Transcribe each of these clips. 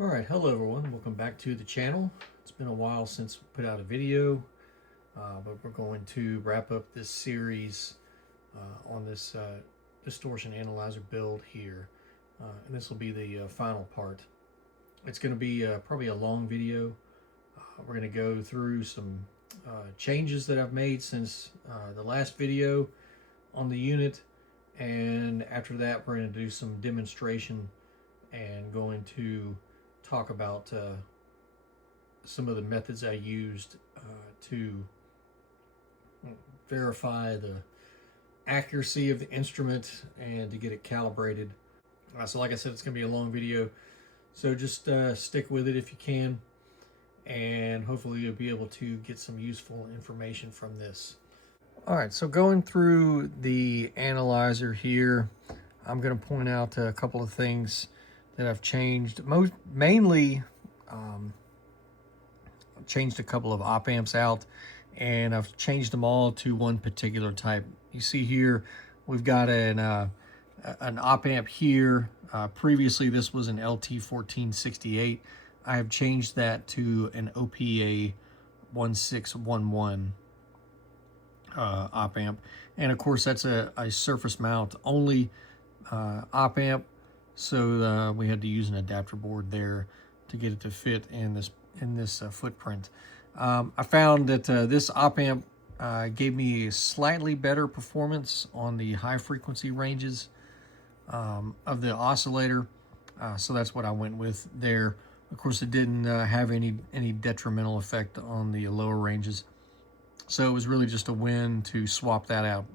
All right, hello everyone. Welcome back to the channel. It's been a while since we put out a video, but we're going to wrap up this series on this distortion analyzer build here, and this will be the final part. It's going to be probably a long video. We're going to go through some changes that I've made since the last video on the unit, and after that we're going to do some demonstration and going to talk about some of the methods I used to verify the accuracy of the instrument and to get it calibrated. So like I said, it's going to be a long video, so just stick with it if you can, and hopefully you'll be able to get some useful information from this. All right, so going through the analyzer here, I'm going to point out a couple of things that I've changed. Mainly changed a couple of op amps out, and I've changed them all to one particular type. You see here we've got an op amp here. Previously this was an LT1468. I have changed that to an OPA 1611 op amp, and of course that's a surface mount only op amp. So we had to use an adapter board there to get it to fit in this footprint. I found that this op amp gave me a slightly better performance on the high frequency ranges of the oscillator, so that's what I went with there. Of course, it didn't have any detrimental effect on the lower ranges, so it was really just a win to swap that out.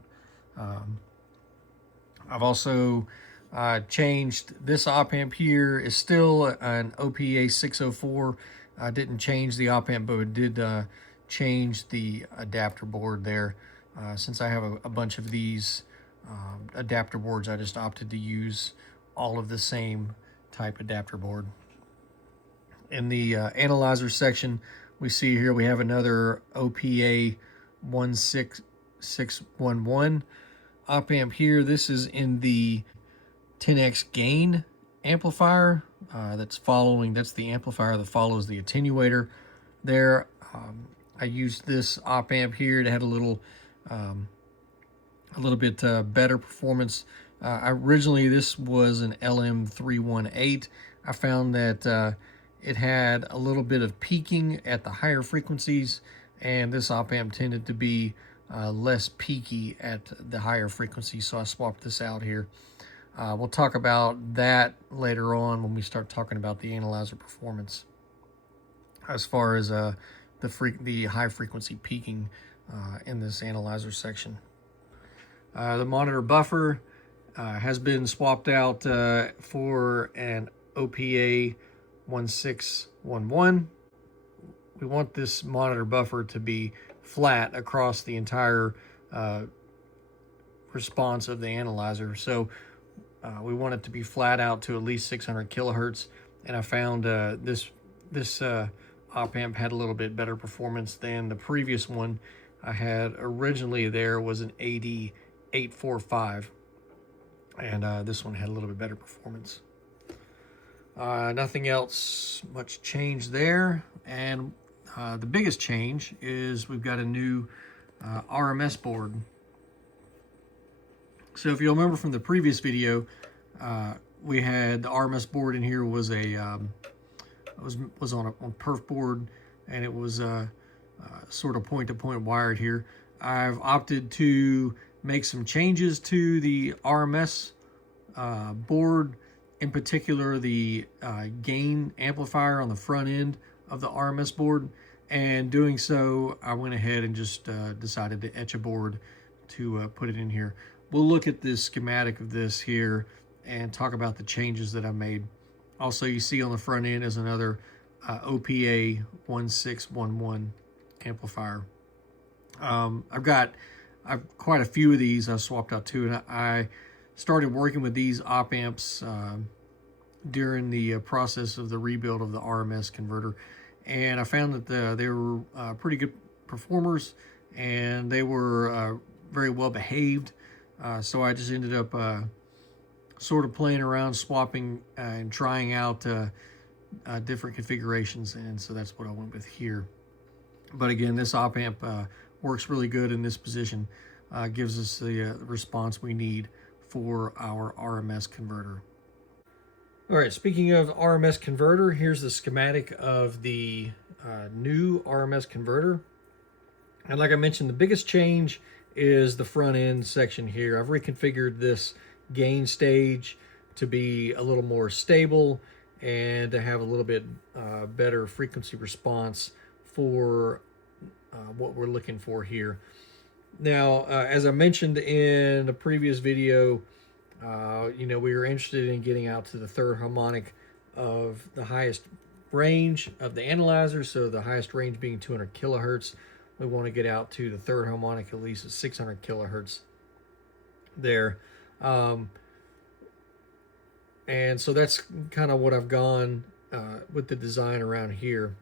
I've also changed this op amp here. Is still an OPA 604. I didn't change the op amp, but it did change the adapter board there. Since I have a bunch of these adapter boards, I just opted to use all of the same type adapter board. In the analyzer section, we see here we have another OPA 16611 op amp here. This is in the 10x gain amplifier. That's the amplifier that follows the attenuator there. I used this op amp here to have a little bit better performance. Originally this was an LM318. I found that it had a little bit of peaking at the higher frequencies, and this op amp tended to be less peaky at the higher frequencies, so I swapped this out here. We'll talk about that later on when we start talking about the analyzer performance, as far as the high frequency peaking in this analyzer section. The monitor buffer has been swapped out for an OPA 1611. We want this monitor buffer to be flat across the entire response of the analyzer, so we want it to be flat out to at least 600 kilohertz, and I found this op amp had a little bit better performance than the previous one I had originally. There was an AD845, and this one had a little bit better performance. Nothing else much changed there, and the biggest change is we've got a new RMS board. So if you'll remember from the previous video, we had the RMS board in here was a was on perf board, and it was sort of point-to-point wired here. I've opted to make some changes to the RMS board, in particular the gain amplifier on the front end of the RMS board, and doing so I went ahead and just decided to etch a board to put it in here. We'll look at this schematic of this here and talk about the changes that I made. Also, you see on the front end is another OPA 1611 amplifier. I've quite a few of these. I swapped out two, and I started working with these op amps during the process of the rebuild of the RMS converter, and I found that they were pretty good performers, and they were very well behaved. So I just ended up sort of playing around, swapping and trying out different configurations, and so that's what I went with here. But again, this op amp works really good in this position, gives us the response we need for our RMS converter. All right, speaking of RMS converter, here's the schematic of the new RMS converter. And like I mentioned, the biggest change is the front end section here. I've reconfigured this gain stage to be a little more stable and to have a little bit better frequency response for what we're looking for here. Now, as I mentioned in a previous video, we were interested in getting out to the third harmonic of the highest range of the analyzer, so the highest range being 200 kilohertz. We want to get out to the third harmonic at least at 600 kilohertz there. And so that's kind of what I've gone with the design around here.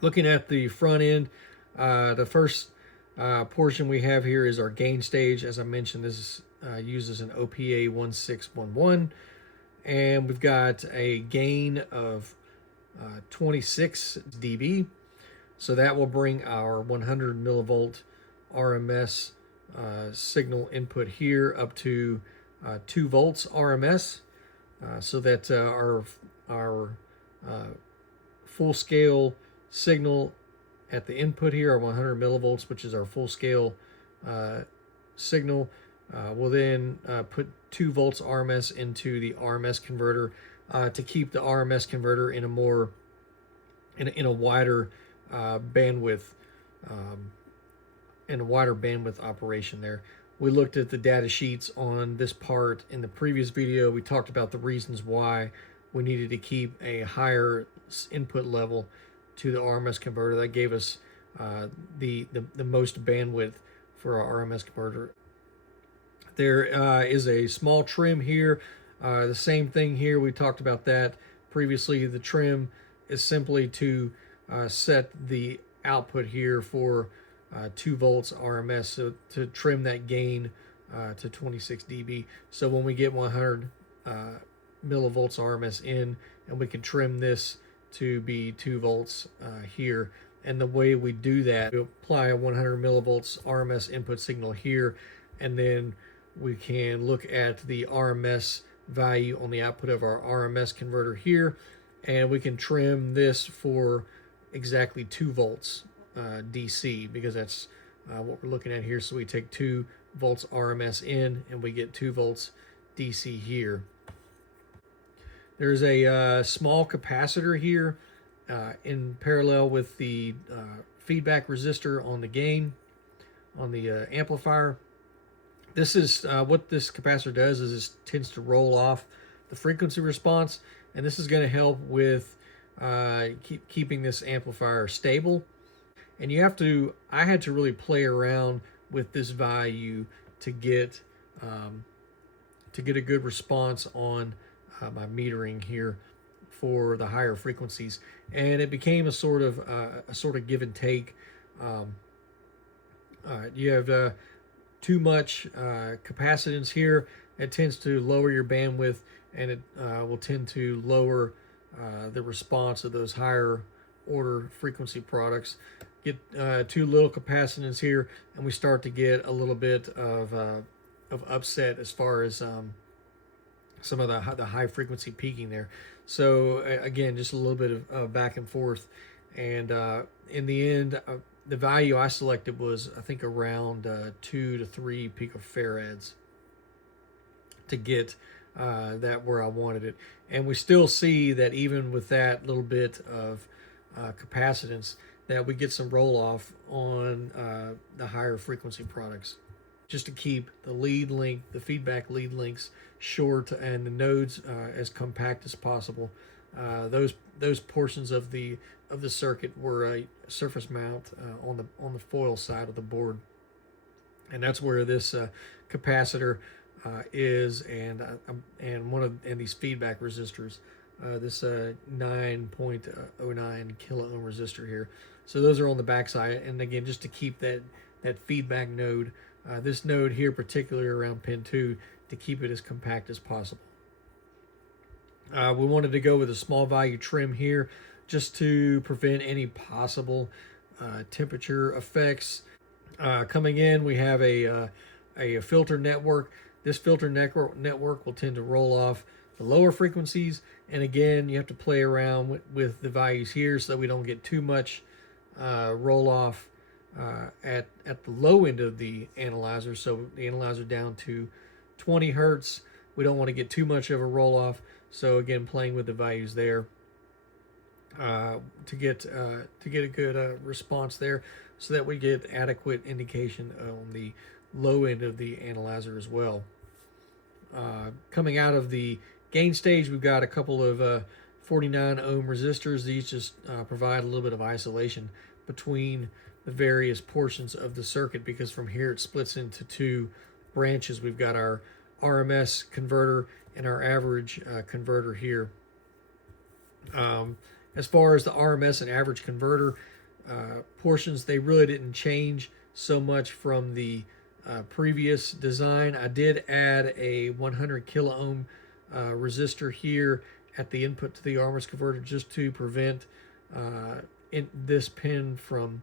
Looking at the front end, the first portion we have here is our gain stage. As I mentioned, this uses an OPA 1611, and we've got a gain of 26 dB. So that will bring our 100 millivolt RMS signal input here up to 2 volts RMS, so that our full scale signal at the input here, our 100 millivolts, which is our full scale signal, will then put 2 volts RMS into the RMS converter to keep the RMS converter in a more in a wider bandwidth operation there. We looked at the data sheets on this part in the previous video. We talked about the reasons why we needed to keep a higher input level to the RMS converter. That gave us the most bandwidth for our RMS converter. There is a small trim here. The same thing here. We talked about that previously. The trim is simply to set the output here for 2 volts RMS, so to trim that gain to 26 dB. So when we get 100 millivolts RMS in, and we can trim this to be 2 volts here. And the way we do that, we apply a 100 millivolts RMS input signal here, and then we can look at the RMS value on the output of our RMS converter here, and we can trim this for exactly 2 volts DC, because that's what we're looking at here. So we take 2 volts RMS in, and we get 2 volts DC here. There's a small capacitor here in parallel with the feedback resistor on the gain, on the amplifier. This is what this capacitor does is it tends to roll off the frequency response, and this is going to help with keeping this amplifier stable. And you have to, I had to really play around with this value to get a good response on my metering here for the higher frequencies, and it became a sort of give and take. You have too much capacitance here. It tends to lower your bandwidth, and it will tend to lower the response of those higher order frequency products. Get too little capacitance here, and we start to get a little bit of upset as far as some of the high frequency peaking there. So again, just a little bit of back and forth, and in the end, the value I selected was, I think, around 2 to 3 picofarads to get that where I wanted it. And we still see that even with that little bit of capacitance, that we get some roll off on the higher frequency products, just to keep the lead link, the feedback lead links short, and the nodes as compact as possible. Those portions of the circuit were a surface mount on the foil side of the board, and that's where this capacitor is, and these feedback resistors, this 9.09 kilo ohm resistor here. So those are on the back side, and again, just to keep that feedback node, this node here, particularly around pin 2, to keep it as compact as possible. We wanted to go with a small value trim here just to prevent any possible temperature effects. Coming in, we have a filter network. This filter network will tend to roll off the lower frequencies, and again, you have to play around with the values here so that we don't get too much roll off at the low end of the analyzer. So the analyzer down to 20 hertz. We don't want to get too much of a roll off. So again, playing with the values there to get a good response there, so that we get adequate indication on the low end of the analyzer as well. Coming out of the gain stage, we've got a couple of 49 ohm resistors. These just provide a little bit of isolation between the various portions of the circuit, because from here it splits into two branches. We've got our RMS converter and our average converter here. As far as the RMS and average converter portions, they really didn't change so much from the previous design. I did add a 100 kilo ohm resistor here at the input to the RMS converter, just to prevent this pin from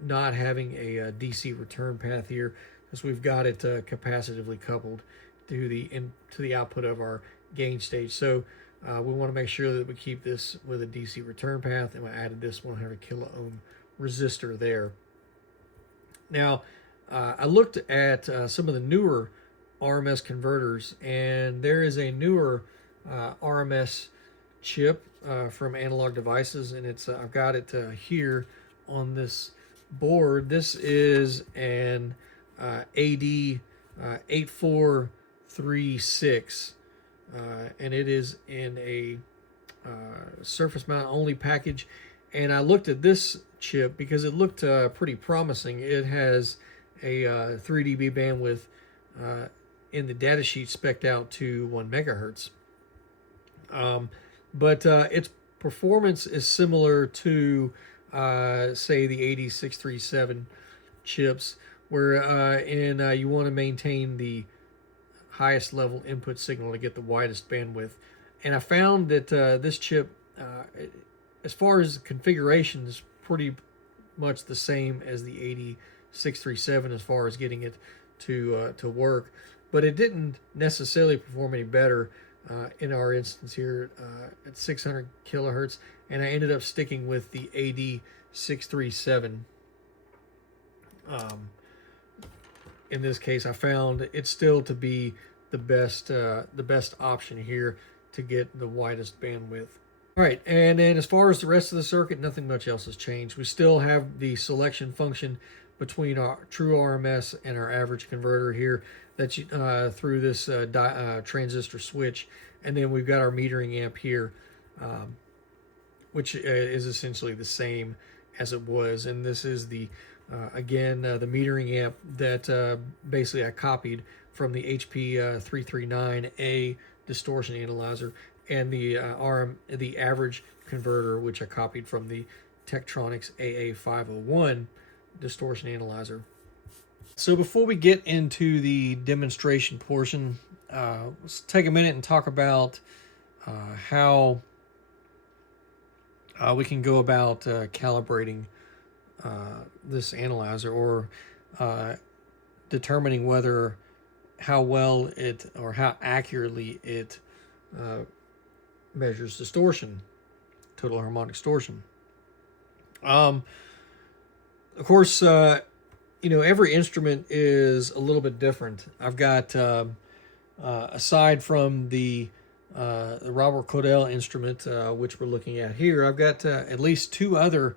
not having a DC return path here, as we've got it capacitively coupled to the output of our gain stage. So we want to make sure that we keep this with a DC return path, and we added this 100 kilo ohm resistor there. Now, I looked at some of the newer RMS converters, and there is a newer RMS chip from Analog Devices, and it's I've got it here on this board. This is an AD 8436, and it is in a surface mount only package. And I looked at this chip because it looked pretty promising. It has a 3 dB bandwidth in the data sheet spec'd out to 1 megahertz. But its performance is similar to, say, the 8637 chips, where you want to maintain the highest level input signal to get the widest bandwidth. And I found that this chip, as far as configuration, is pretty much the same as the 8637 as far as getting it to work, but it didn't necessarily perform any better in our instance here at 600 kilohertz, and I ended up sticking with the AD637. In this case, I found it still to be the best option here to get the widest bandwidth. All right, and then as far as the rest of the circuit, nothing much else has changed. We still have the selection function between our true RMS and our average converter here, that's through this transistor switch, and then we've got our metering amp here, which is essentially the same as it was. And this is the again the metering amp that basically I copied from the HP 339A distortion analyzer, and the average converter, which I copied from the Tektronix AA501 distortion analyzer. So before we get into the demonstration portion, let's take a minute and talk about how we can go about calibrating this analyzer, or determining how well it, or how accurately it measures distortion, total harmonic distortion. Of course, every instrument is a little bit different. I've got, aside from the Robert Cordell instrument, which we're looking at here, I've got at least two other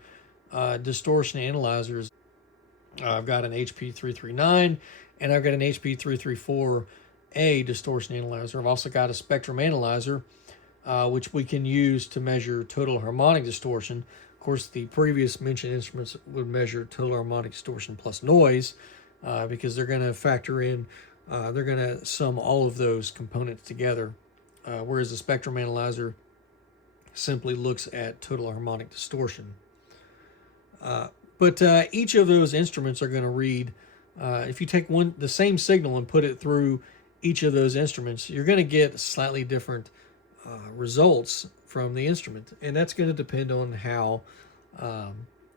distortion analyzers. I've got an HP 339, and I've got an HP 334A distortion analyzer. I've also got a spectrum analyzer, which we can use to measure total harmonic distortion. Of course, the previous mentioned instruments would measure total harmonic distortion plus noise, because they're going to factor in, they're going to sum all of those components together, whereas the spectrum analyzer simply looks at total harmonic distortion. But each of those instruments are going to read, if you take the same signal and put it through each of those instruments, you're going to get slightly different results from the instrument, and that's going to depend on how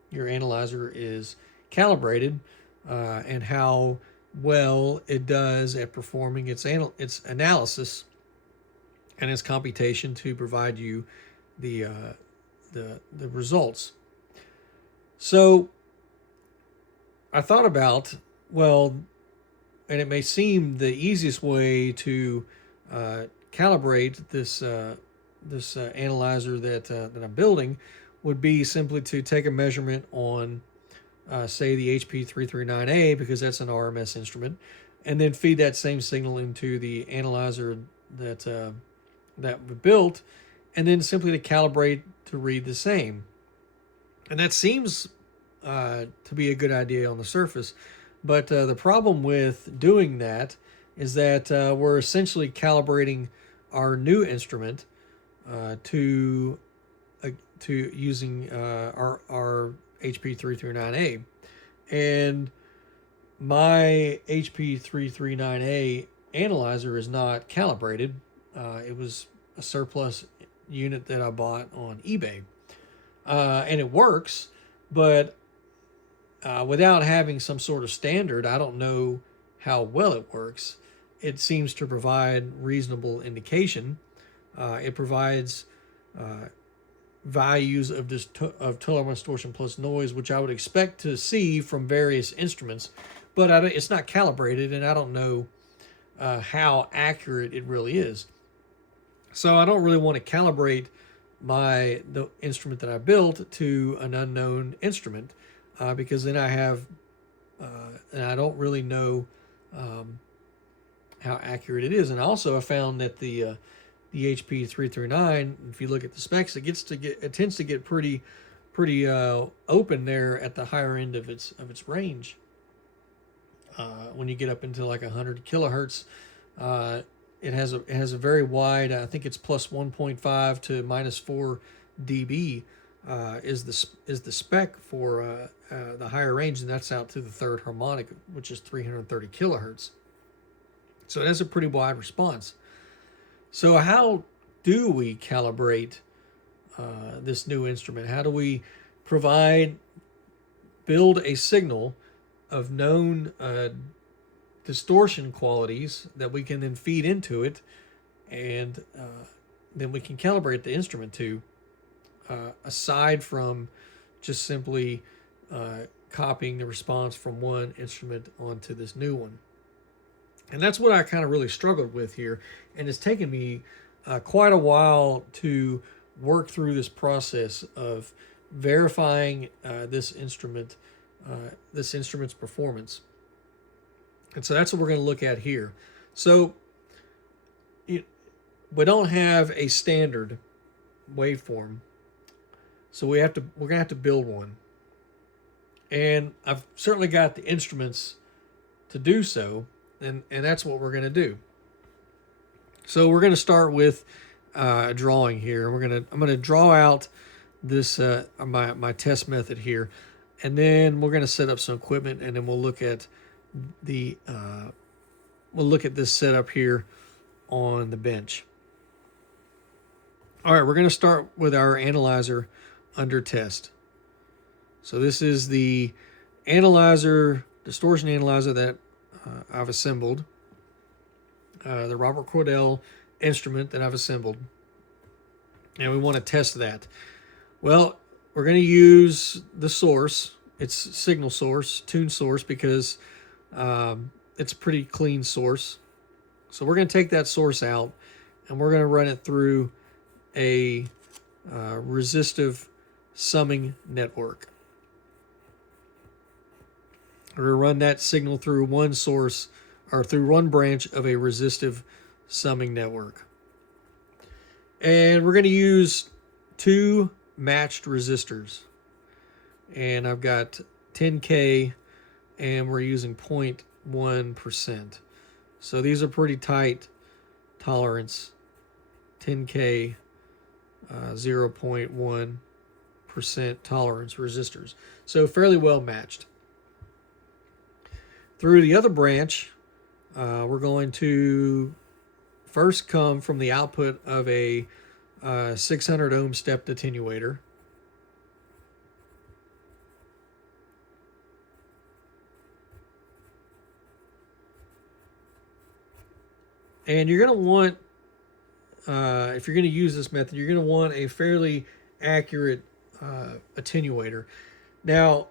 your analyzer is calibrated and how well it does at performing its analysis and its computation to provide you the results. So I thought about, well, and it may seem the easiest way to calibrate this analyzer that I'm building would be simply to take a measurement on, say, the HP339A, because that's an RMS instrument, and then feed that same signal into the analyzer that we built, and then simply to calibrate to read the same. And that seems to be a good idea on the surface, but the problem with doing that is that we're essentially calibrating our new instrument to using our HP339A, and my HP339A analyzer is not calibrated. It was a surplus unit that I bought on eBay, and it works, but without having some sort of standard, I don't know how well it works. It seems to provide reasonable indication. It provides values of total harmonic distortion plus noise, which I would expect to see from various instruments, but it's not calibrated, and I don't know how accurate it really is. So I don't really want to calibrate the instrument that I built to an unknown instrument, because then and I don't really know how accurate it is. And also I found that the HP339, if you look at the specs, it tends to get pretty open there at the higher end of its range. When you get up into like 100 kilohertz, it has a very wide, I think it's plus 1.5 to minus 4 dB is the spec for the higher range, and that's out to the third harmonic, which is 330 kilohertz. So it has a pretty wide response. So how do we calibrate this new instrument? How do we build a signal of known distortion qualities that we can then feed into it, and then we can calibrate the instrument to, aside from just simply copying the response from one instrument onto this new one? And that's what I kind of really struggled with here, and it's taken me quite a while to work through this process of verifying this instrument's performance. And so that's what we're going to look at here. So we don't have a standard waveform, so we're going to have to build one. And I've certainly got the instruments to do so, and that's what we're going to do. So we're going to start with a drawing here. I'm going to draw out this my test method here, and then we're going to set up some equipment, and then we'll look at this setup here on the bench. All right, we're going to start with our analyzer under test. So this is the distortion analyzer that I've assembled, the Robert Cordell instrument that I've assembled, and we want to test that. Well, we're going to use the source. It's signal source, tune source, because it's a pretty clean source. So we're going to take that source out, and we're going to run it through a resistive summing network. We're going to run that signal through one source, or through one branch of a resistive summing network. And we're going to use two matched resistors. And I've got 10K, and we're using 0.1%. So these are pretty tight tolerance. 10K, 0.1% tolerance resistors. So fairly well matched. Through the other branch, we're going to first come from the output of a 600 ohm stepped attenuator. And you're going to want, if you're going to use this method, you're going to want a fairly accurate attenuator. Now,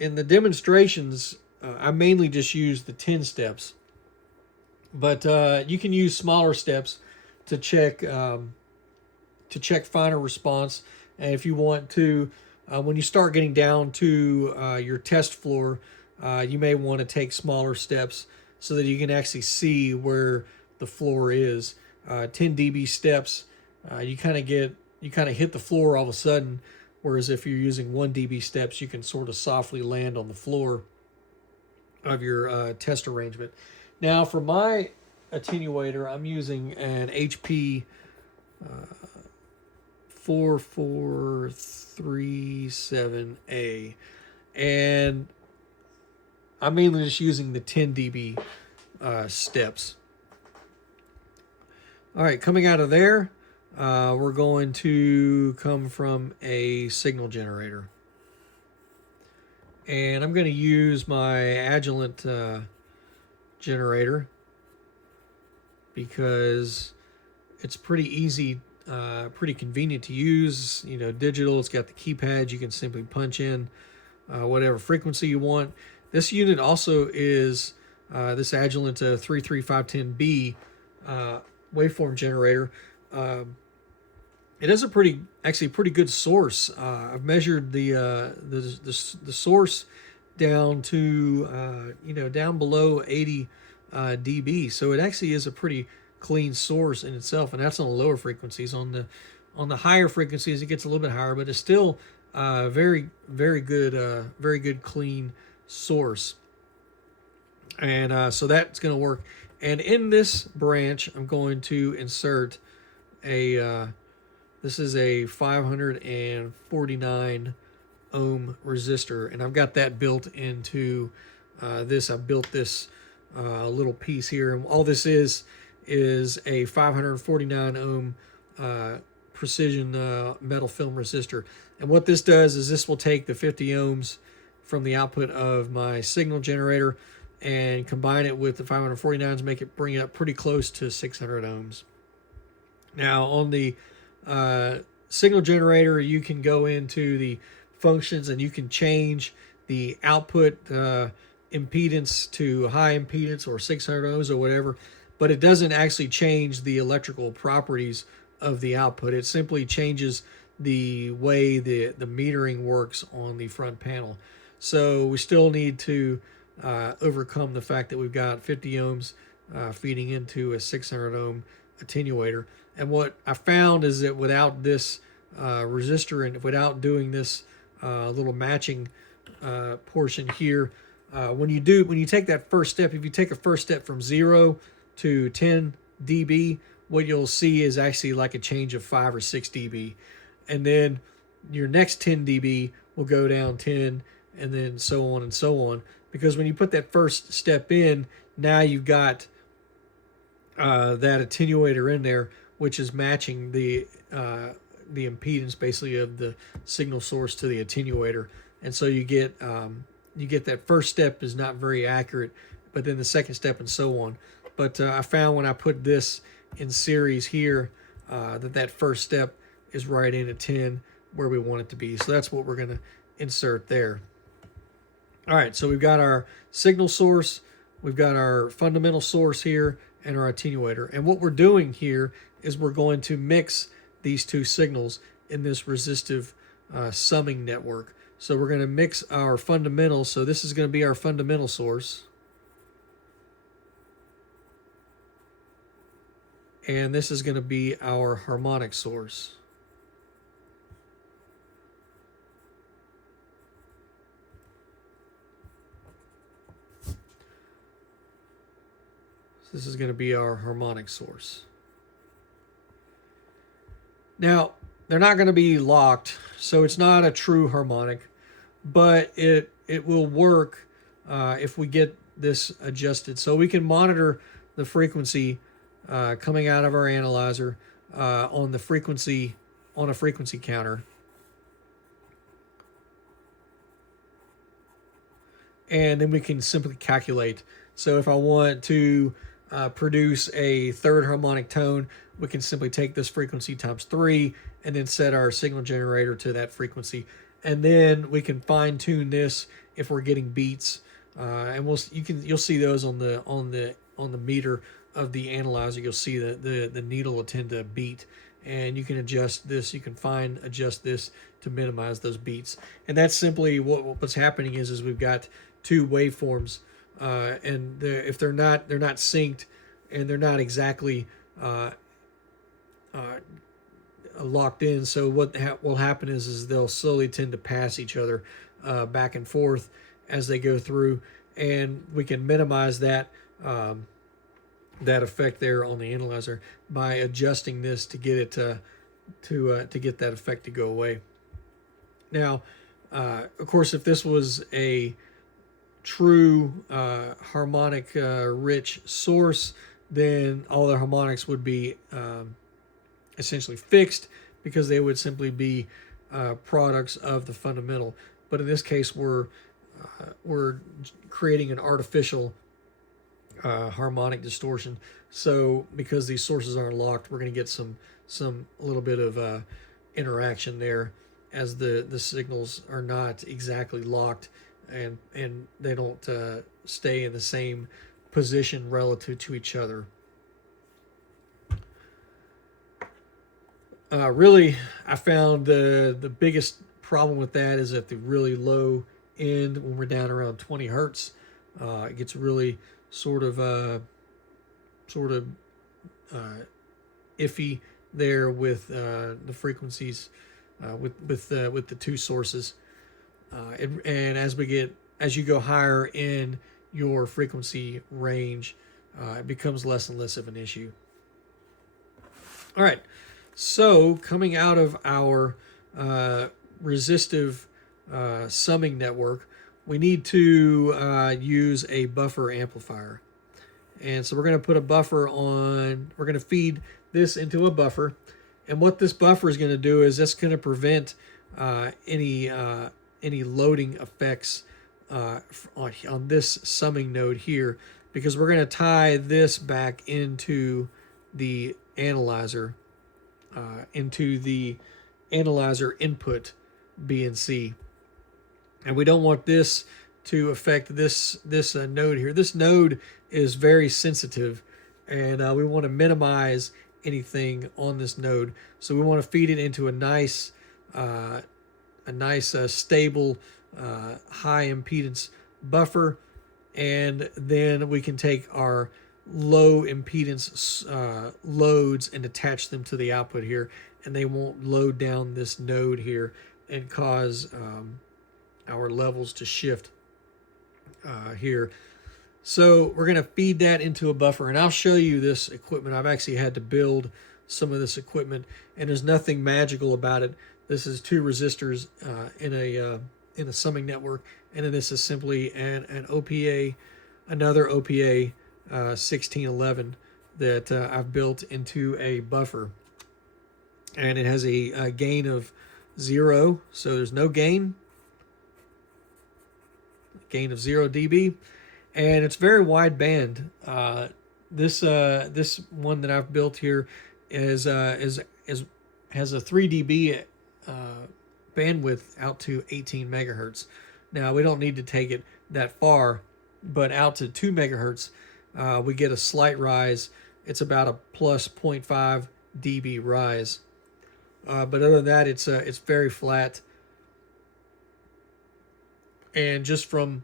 in the demonstrations, I mainly just use the 10 steps, but you can use smaller steps to check finer response. And if you want to, when you start getting down to your test floor, you may want to take smaller steps so that you can actually see where the floor is. 10 dB steps, you kind of hit the floor all of a sudden, whereas if you're using 1 dB steps, you can sort of softly land on the floor of your test arrangement. Now for my attenuator, I'm using an HP 4437A, and I'm mainly just using the 10 dB steps. All right, coming out of there, we're going to come from a signal generator. And I'm going to use my Agilent generator because it's pretty easy, pretty convenient to use. You know, digital, it's got the keypad. You can simply punch in whatever frequency you want. This unit also is this Agilent 33510B waveform generator. It is a pretty good source. I've measured the source down to down below 80 dB, so it actually is a pretty clean source in itself, and that's on the lower frequencies. On the higher frequencies, it gets a little bit higher, but it's still very good clean source. And so that's going to work. And in this branch, I'm going to insert a, this is a 549 ohm resistor. And I've got that built into this. I built this little piece here. And all this is a 549 ohm precision metal film resistor. And what this does is this will take the 50 ohms from the output of my signal generator and combine it with the 549s, bring it up pretty close to 600 ohms. Now on the signal generator, you can go into the functions and you can change the output impedance to high impedance or 600 ohms or whatever, but it doesn't actually change the electrical properties of the output. It simply changes the way the metering works on the front panel. So we still need to overcome the fact that we've got 50 ohms feeding into a 600 ohm attenuator. And what I found is that without this resistor and without doing this little matching portion here, when you take that first step, if you take a first step from 0 to 10 dB, what you'll see is actually like a change of 5 or 6 dB. And then your next 10 dB will go down 10, and then so on and so on. Because when you put that first step in, now you've got that attenuator in there, which is matching the impedance basically of the signal source to the attenuator, and so you get that first step is not very accurate, but then the second step and so on. But I found when I put this in series here that first step is right in at 10 where we want it to be. So that's what we're going to insert there. All right, so we've got our signal source, we've got our fundamental source here, and our attenuator. And what we're doing here is we're going to mix these two signals in this resistive summing network. So we're going to mix our fundamental. So this is going to be our fundamental source. And this is going to be our harmonic source. This is going to be our harmonic source. Now, they're not going to be locked, so it's not a true harmonic, but it will work if we get this adjusted. So we can monitor the frequency coming out of our analyzer on a frequency counter. And then we can simply calculate. So if I want to produce a third harmonic tone, we can simply take this frequency times 3 and then set our signal generator to that frequency. And then we can fine tune this if we're getting beats. And you'll see those on the meter of the analyzer. You'll see that the needle will tend to beat, and you can adjust this. You can adjust this to minimize those beats. And that's simply what's happening is we've got two waveforms, and if they're not synced and they're not exactly locked in. So what will happen is they'll slowly tend to pass each other back and forth as they go through, and we can minimize that that effect there on the analyzer by adjusting this to get it to get that effect to go away. Now, of course, if this was a true harmonic rich source, then all the harmonics would be essentially fixed, because they would simply be products of the fundamental. But in this case, we're creating an artificial harmonic distortion. So because these sources aren't locked, we're going to get some a little bit of interaction there, as the signals are not exactly locked, and they don't stay in the same position relative to each other. Really, I found the biggest problem with that is at the really low end, when we're down around 20 hertz. It gets really sort of iffy there with the frequencies with the two sources, and as you go higher in your frequency range, it becomes less and less of an issue. All right, so coming out of our resistive summing network, we need to use a buffer amplifier. And so we're going to put a buffer on, we're going to feed this into a buffer. And what this buffer is going to do is it's going to prevent any loading effects on this summing node here, because we're going to tie this back into the analyzer, input B and C. And we don't want this to affect this node here. This node is very sensitive, and we want to minimize anything on this node. So we want to feed it into a nice stable high impedance buffer, and then we can take our low impedance loads and attach them to the output here, and they won't load down this node here and cause our levels to shift here. So we're going to feed that into a buffer, and I'll show you this equipment. I've actually had to build some of this equipment, and there's nothing magical about it. This is two resistors in a summing network, and then this is simply an OPA, another OPA 1611 that I've built into a buffer, and it has a gain of 0, so there's no gain of 0 dB, and it's very wide band. This one that I've built here has a 3 dB bandwidth out to 18 megahertz. Now we don't need to take it that far, but out to 2 megahertz, we get a slight rise. It's about a plus 0.5 dB rise. But other than that, it's very flat. And just from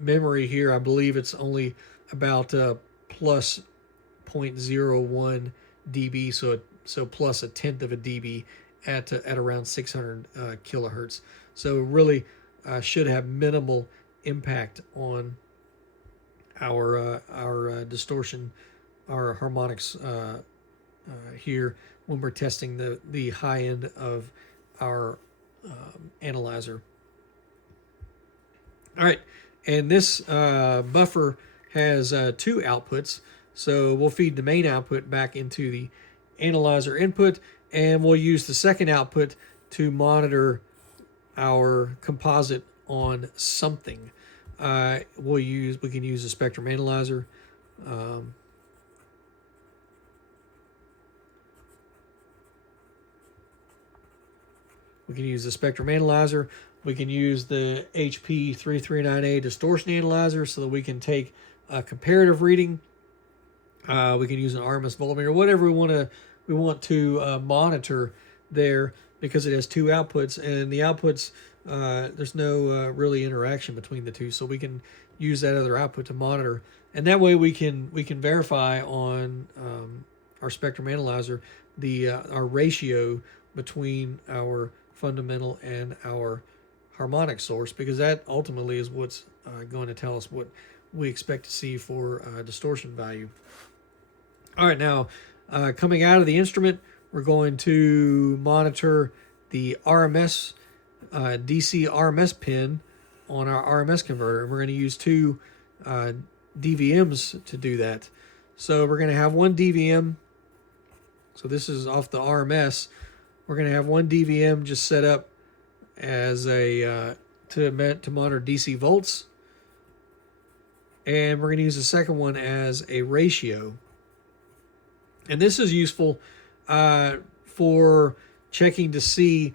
memory here, I believe it's only about plus 0.01 dB, so plus a tenth of a dB at around 600 kilohertz. So really should have minimal impact on our distortion, our harmonics here when we're testing the high end of our analyzer. All right, and this buffer has two outputs. So we'll feed the main output back into the analyzer input, and we'll use the second output to monitor our composite on something. We can use a spectrum analyzer. We can use the spectrum analyzer. We can use the HP339A distortion analyzer so that we can take a comparative reading. We can use an RMS voltmeter, whatever we want to monitor there, because it has two outputs, and the outputs there's no really interaction between the two, so we can use that other output to monitor, and that way we can verify on our spectrum analyzer our ratio between our fundamental and our harmonic source, because that ultimately is what's going to tell us what we expect to see for distortion value. All right, now coming out of the instrument, we're going to monitor the RMS DC RMS pin on our RMS converter. We're going to use two DVMs to do that. So we're going to have one DVM. So this is off the RMS. We're going to have one DVM just set up as a to monitor DC volts, and we're going to use the second one as a ratio. And this is useful for checking to see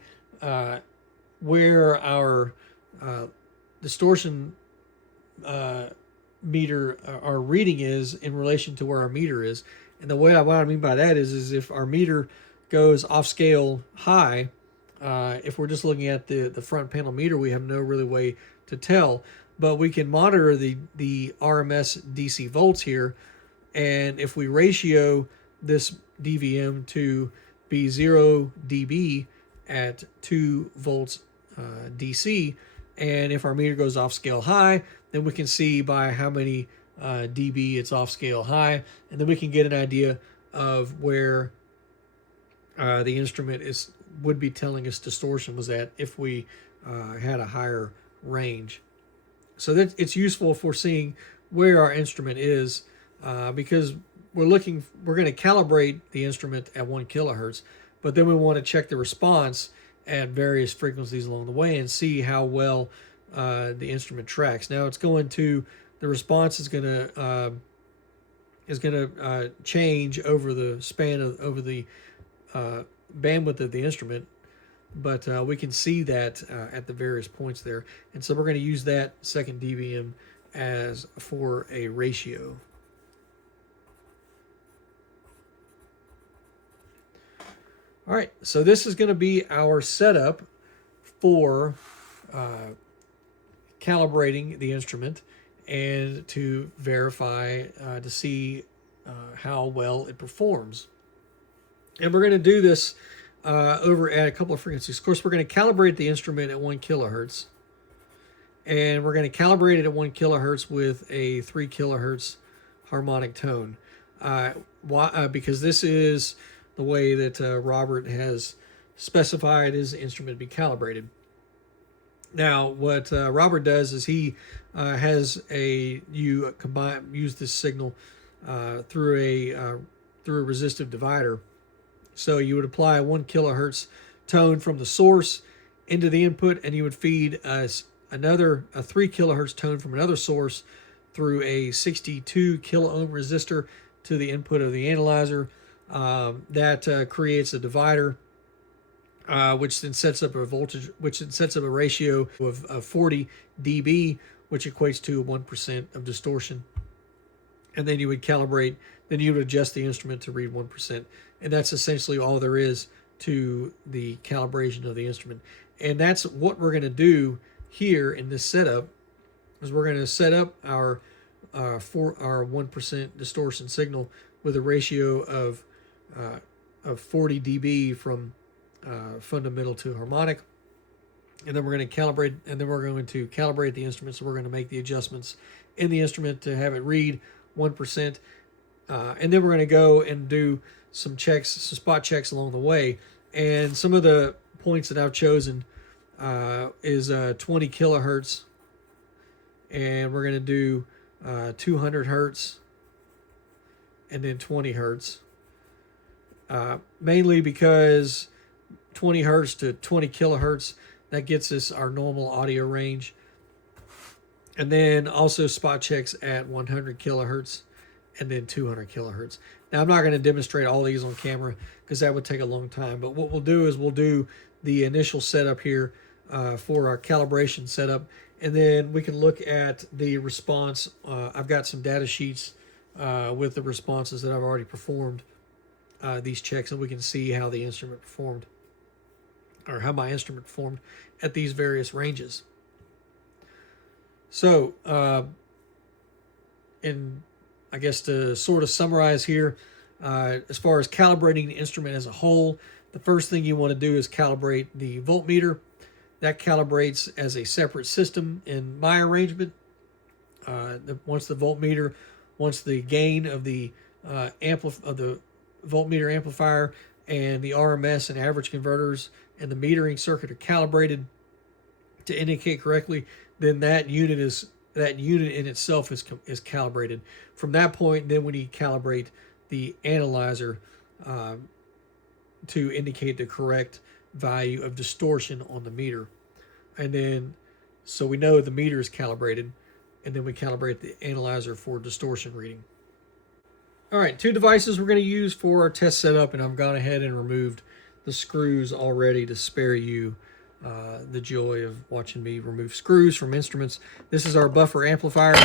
where our distortion meter, our reading is in relation to where our meter is. And what I mean by that is if our meter goes off scale high, if we're just looking at the front panel meter, we have no really way to tell. But we can monitor the RMS DC volts here, and if we ratio this DVM to be 0 dB at 2 volts DC, and if our meter goes off scale high, then we can see by how many dB it's off scale high, and then we can get an idea of where the instrument would be telling us distortion was at if we had a higher range. So that it's useful for seeing where our instrument is, because we're going to calibrate the instrument at 1 kilohertz, but then we want to check the response at various frequencies along the way and see how well the instrument tracks. Now the response is going to change over the span over the bandwidth of the instrument, but we can see that at the various points there, and so we're going to use that second DVM as for a ratio. All right, so this is going to be our setup for calibrating the instrument and to verify to see how well it performs. And we're going to do this over at a couple of frequencies. Of course, we're going to calibrate the instrument at 1 kilohertz. And we're going to calibrate it at 1 kilohertz with a 3 kilohertz harmonic tone. Because this is the way that Robert has specified his instrument to be calibrated. Now, what Robert does is he use this signal through a resistive divider. So you would apply a 1 kilohertz tone from the source into the input, and you would feed a 3 kilohertz tone from another source through a 62 kilo ohm resistor to the input of the analyzer. That creates a divider, which then sets up a ratio of 40 dB, which equates to 1% of distortion. And then you would calibrate, then you would adjust the instrument to read 1%. And that's essentially all there is to the calibration of the instrument. And that's what we're going to do here in this setup, is we're going to set up our 1% distortion signal with a ratio of 40 dB from fundamental to harmonic, and then we're going to calibrate the instrument. So we're going to make the adjustments in the instrument to have it read 1%, and then we're going to go and do some spot checks along the way. And some of the points that I've chosen is 20 kilohertz, and we're going to do 200 hertz, and then 20 hertz. Mainly because 20 hertz to 20 kilohertz, that gets us our normal audio range. And then also spot checks at 100 kilohertz and then 200 kilohertz. Now, I'm not going to demonstrate all these on camera because that would take a long time. But what we'll do is we'll do the initial setup here for our calibration setup. And then we can look at the response. I've got some data sheets with the responses that I've already performed these checks, and we can see how the instrument performed, or how my instrument performed at these various ranges. So, and I guess to sort of summarize here, as far as calibrating the instrument as a whole, the first thing you want to do is calibrate the voltmeter. That calibrates as a separate system in my arrangement. Once the gain of the voltmeter amplifier and the RMS and average converters and the metering circuit are calibrated to indicate correctly, then that unit in itself is calibrated. From that point, then we need to calibrate the analyzer to indicate the correct value of distortion on the meter. And then, so we know the meter is calibrated, and then we calibrate the analyzer for distortion reading. All right, 2 devices we're going to use for our test setup, and I've gone ahead and removed the screws already to spare you the joy of watching me remove screws from instruments. This is our buffer amplifier.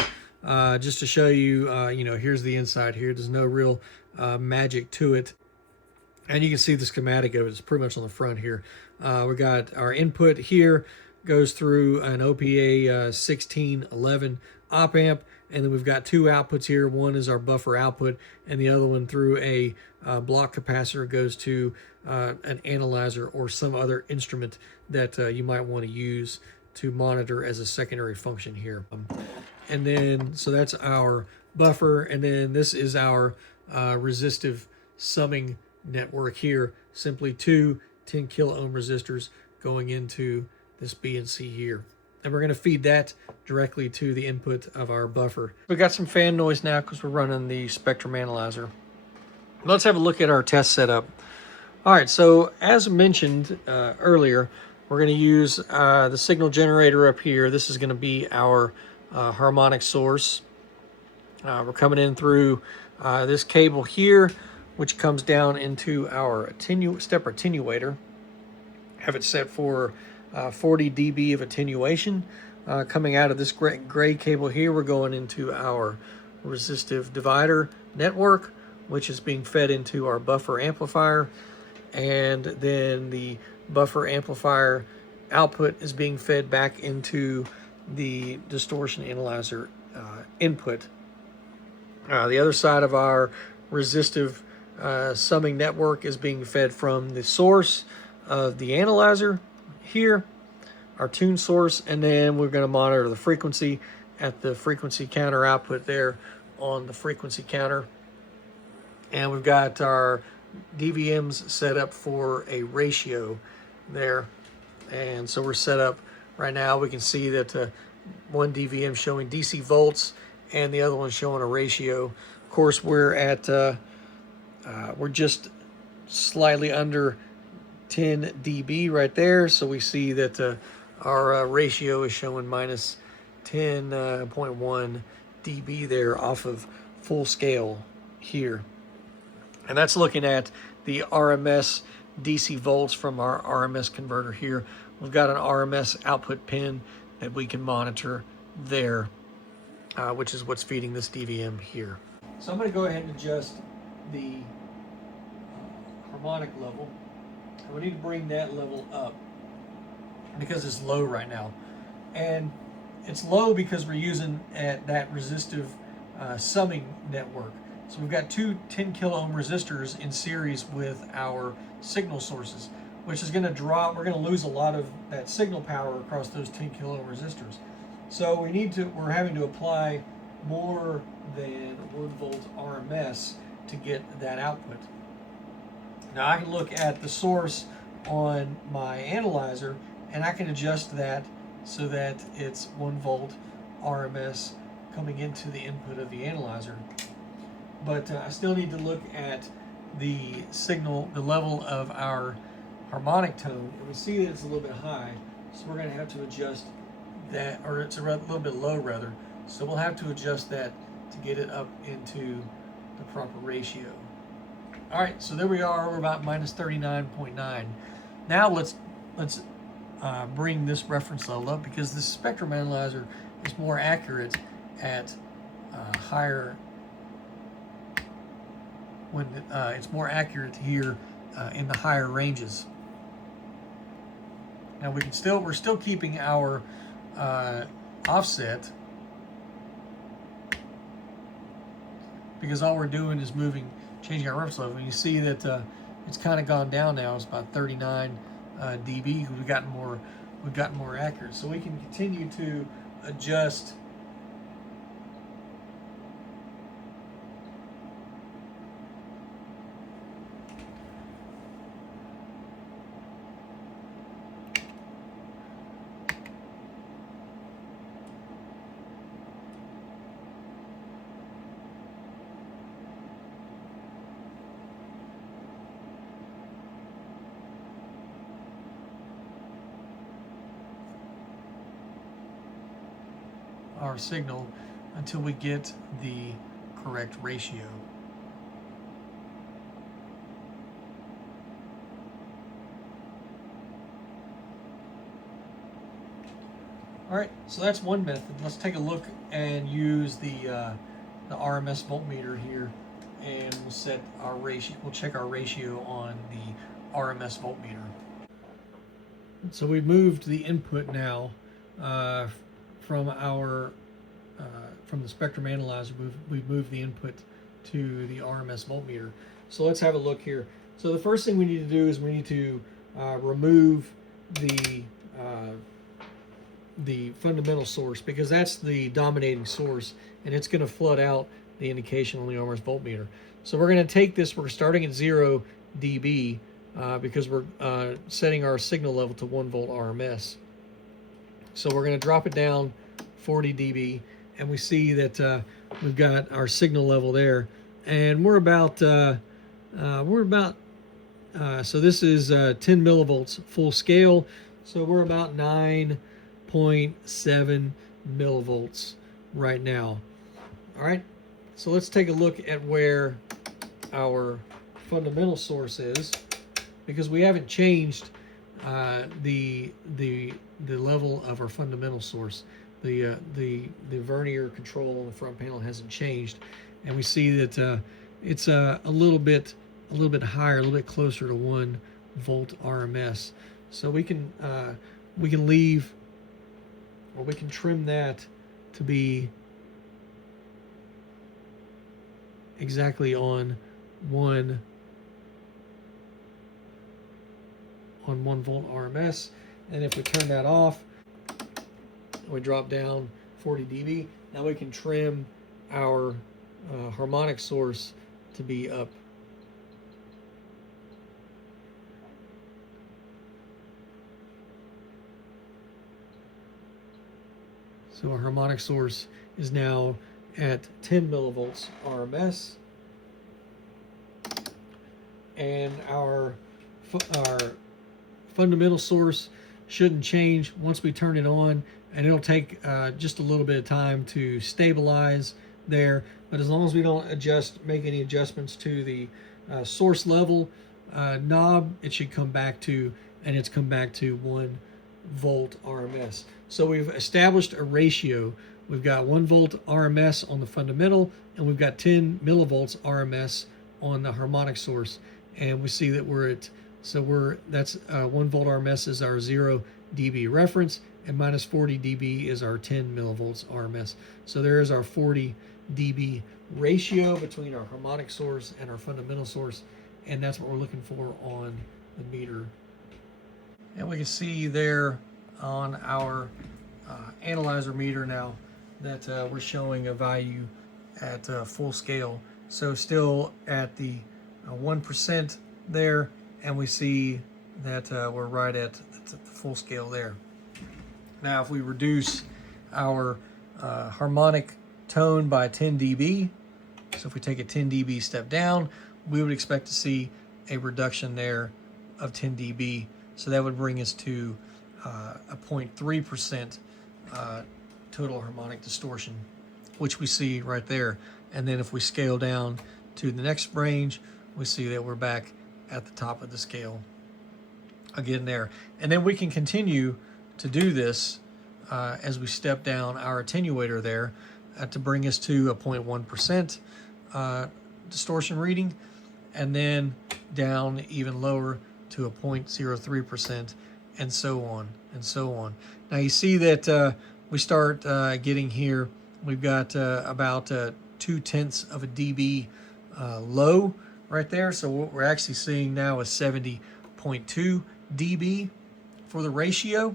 Just to show you, here's the inside here. There's no real magic to it. And you can see the schematic of it. It's pretty much on the front here. We got our input here, goes through an OPA 1611 op amp, and then we've got 2 outputs here. One is our buffer output, and the other one through a block capacitor goes to an analyzer or some other instrument that you might want to use to monitor as a secondary function here. And then, so that's our buffer, and then this is our resistive summing network here. Simply 2 10 kilo ohm resistors going into this B and C here. And we're going to feed that directly to the input of our buffer. We got some fan noise now because we're running the spectrum analyzer. Let's have a look at our test setup. All right, so as mentioned earlier, we're going to use the signal generator up here. This is going to be our harmonic source. We're coming in through this cable here, which comes down into our step attenuator. Have it set for 40 dB of attenuation. Coming out of this gray cable here, we're going into our resistive divider network, which is being fed into our buffer amplifier. And then the buffer amplifier output is being fed back into the distortion analyzer input. The other side of our resistive summing network is being fed from the source of the analyzer here, our tune source, and then we're going to monitor the frequency at the frequency counter output there on the frequency counter. And we've got our DVMs set up for a ratio there. And so we're set up right now. We can see that one DVM showing DC volts and the other one showing a ratio. Of course, we're at we're just slightly under 10 dB right there. So we see that our ratio is showing minus 10.1 dB there off of full scale here. And that's looking at the RMS DC volts from our RMS converter here. We've got an RMS output pin that we can monitor there, which is what's feeding this DVM here. So I'm going to go ahead and adjust the harmonic level. And we need to bring that level up because it's low right now. And it's low because we're using that resistive summing network. So we've got 2 10 kilo ohm resistors in series with our signal sources, which is going to drop. We're going to lose a lot of that signal power across those 10 kilo ohm resistors. So we're having to apply more than 1 volt RMS to get that output. Now I can look at the source on my analyzer and I can adjust that so that it's 1 volt RMS coming into the input of the analyzer. but I still need to look at the signal, the level of our harmonic tone, and we see that it's a little bit high, so we're going to have to adjust that, or it's a little bit low rather, so we'll have to adjust that to get it up into the proper ratio. All right, so there we are, we're about minus 39.9. Now let's bring this reference level up, because this spectrum analyzer is more accurate at higher, when it's more accurate here in the higher ranges. Now we're still keeping our offset, because all we're doing is changing our reference level. And you see that it's kind of gone down now. It's about 39 dB. We've gotten more accurate. So we can continue to adjust our signal until we get the correct ratio. All right, so that's one method. Let's take a look and use the RMS voltmeter here, and we'll set our ratio. We'll check our ratio on the RMS voltmeter. So we've moved the input now from the spectrum analyzer. We've moved the input to the RMS voltmeter. So let's have a look here. So the first thing we need to do is we need to remove the fundamental source, because that's the dominating source, and it's going to flood out the indication on the RMS voltmeter. So we're going to take this, we're starting at 0 dB because we're setting our signal level to 1 volt RMS. So we're going to drop it down 40 dB, and we see that we've got our signal level there, and we're about so this is 10 millivolts full scale, so we're about 9.7 millivolts right now. All right, so let's take a look at where our fundamental source is, because we haven't changed the level of our fundamental source. The vernier control on the front panel hasn't changed, and we see that it's a little bit higher, a little bit closer to 1 volt RMS. So we can leave, or we can trim that to be exactly on 1 volt RMS, and if we turn that off, we drop down 40 dB. Now we can trim our harmonic source to be up. So our harmonic source is now at 10 millivolts RMS, and our fundamental source shouldn't change once we turn it on, and it'll take just a little bit of time to stabilize there. But as long as we don't make any adjustments to the source level knob, it should come back to, and it's come back to 1 volt RMS. So we've established a ratio. We've got 1 volt RMS on the fundamental, and we've got 10 millivolts RMS on the harmonic source. And we see that we're at, that's 1 volt RMS is our 0 dB reference, and minus 40 dB is our 10 millivolts RMS. So there is our 40 dB ratio between our harmonic source and our fundamental source, and that's what we're looking for on the meter. And we can see there on our analyzer meter now that we're showing a value at full scale. So still at the 1% there, and we see that we're right at the full scale there. Now if we reduce our harmonic tone by 10 dB, So if we take a 10 dB step down, we would expect to see a reduction there of 10 dB. So that would bring us to a 0.3% total harmonic distortion, which we see right there. And then if we scale down to the next range, we see that we're back at the top of the scale again there. And then we can continue to do this as we step down our attenuator there to bring us to a 0.1% distortion reading, and then down even lower to a 0.03%, and so on and so on. Now you see that we start getting here, we've got about 0.2 of a dB low right there. So what we're actually seeing now is 70.2 dB for the ratio.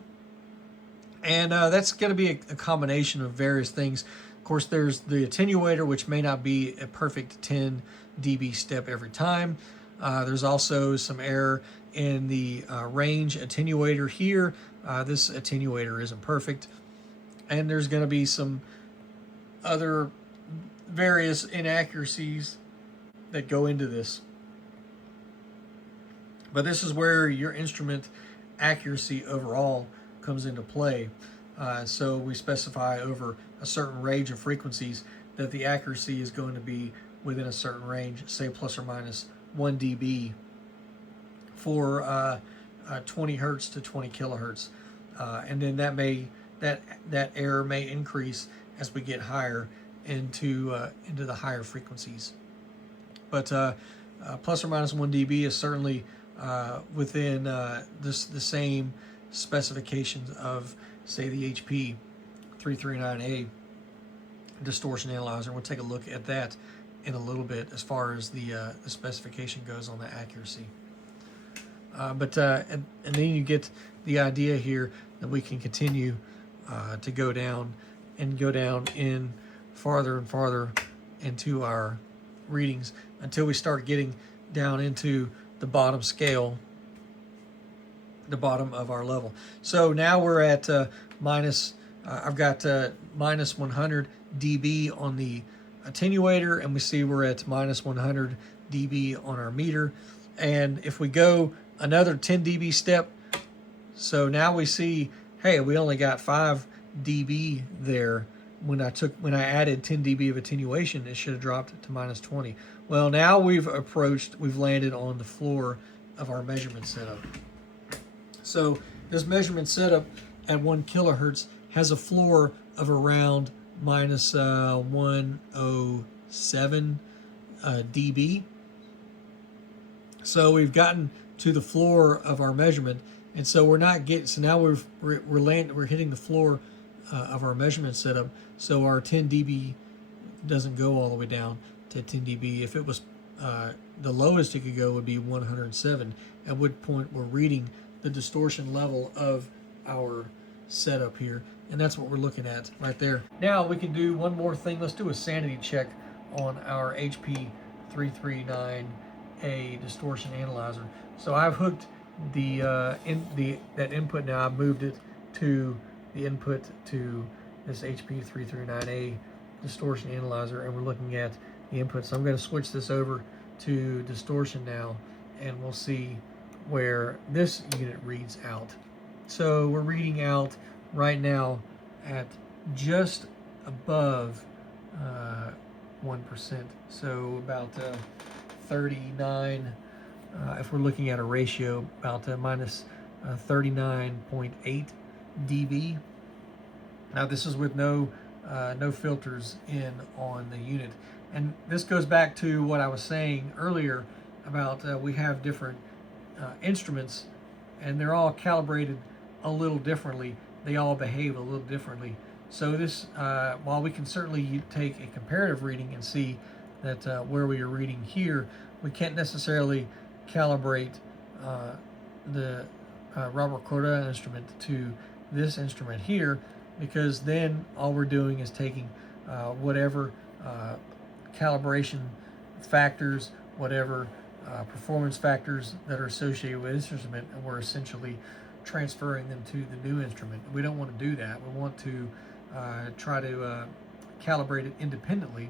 And that's going to be a combination of various things. Of course, there's the attenuator, which may not be a perfect 10 dB step every time. There's also some error in the range attenuator here. This attenuator isn't perfect. And there's going to be some other various inaccuracies that go into this. But this is where your instrument accuracy overall comes into play. So we specify over a certain range of frequencies that the accuracy is going to be within a certain range, say plus or minus 1 dB for 20 hertz to 20 kilohertz. And then that error may increase as we get higher into the higher frequencies. But plus or minus 1 dB is certainly within the same specifications of, say, the HP 339A distortion analyzer. We'll take a look at that in a little bit as far as the specification goes on the accuracy. And then you get the idea here that we can continue to go down in farther and farther into our readings until we start getting down into the bottom scale, the bottom of our level. So now we're at I've got minus 100 dB on the attenuator, and we see we're at minus 100 dB on our meter. And if we go another 10 dB step, so now we see, hey, we only got 5 dB there. When I added 10 dB of attenuation, it should have dropped to minus 20. Well, now we've landed on the floor of our measurement setup. So this measurement setup at 1 kilohertz has a floor of around minus 107 dB. So we've gotten to the floor of our measurement, and so we're not getting. So now we're hitting the floor of our measurement setup. So our 10 dB doesn't go all the way down to 10 dB. If it was the lowest it could go would be 107, at which point we're reading the distortion level of our setup here, and that's what we're looking at right there. Now we can do one more thing. Let's do a sanity check on our HP 339A distortion analyzer. So I've hooked that input now. I've moved it to the input to this HP 339A distortion analyzer, and we're looking at the input. So I'm going to switch this over to distortion now, and we'll see where this unit reads out. So we're reading out right now at just above 1%, so about 39, if we're looking at a ratio, about minus 39.8 dB. Now this is with no filters in on the unit, and this goes back to what I was saying earlier about we have different instruments, and they're all calibrated a little differently. They all behave a little differently. So this, while we can certainly take a comparative reading and see that where we are reading here, we can't necessarily calibrate the Robert Cordell instrument to this instrument here, because then all we're doing is taking whatever calibration factors, whatever performance factors that are associated with this instrument, and we're essentially transferring them to the new instrument. We don't want to do that. We want to try to calibrate it independently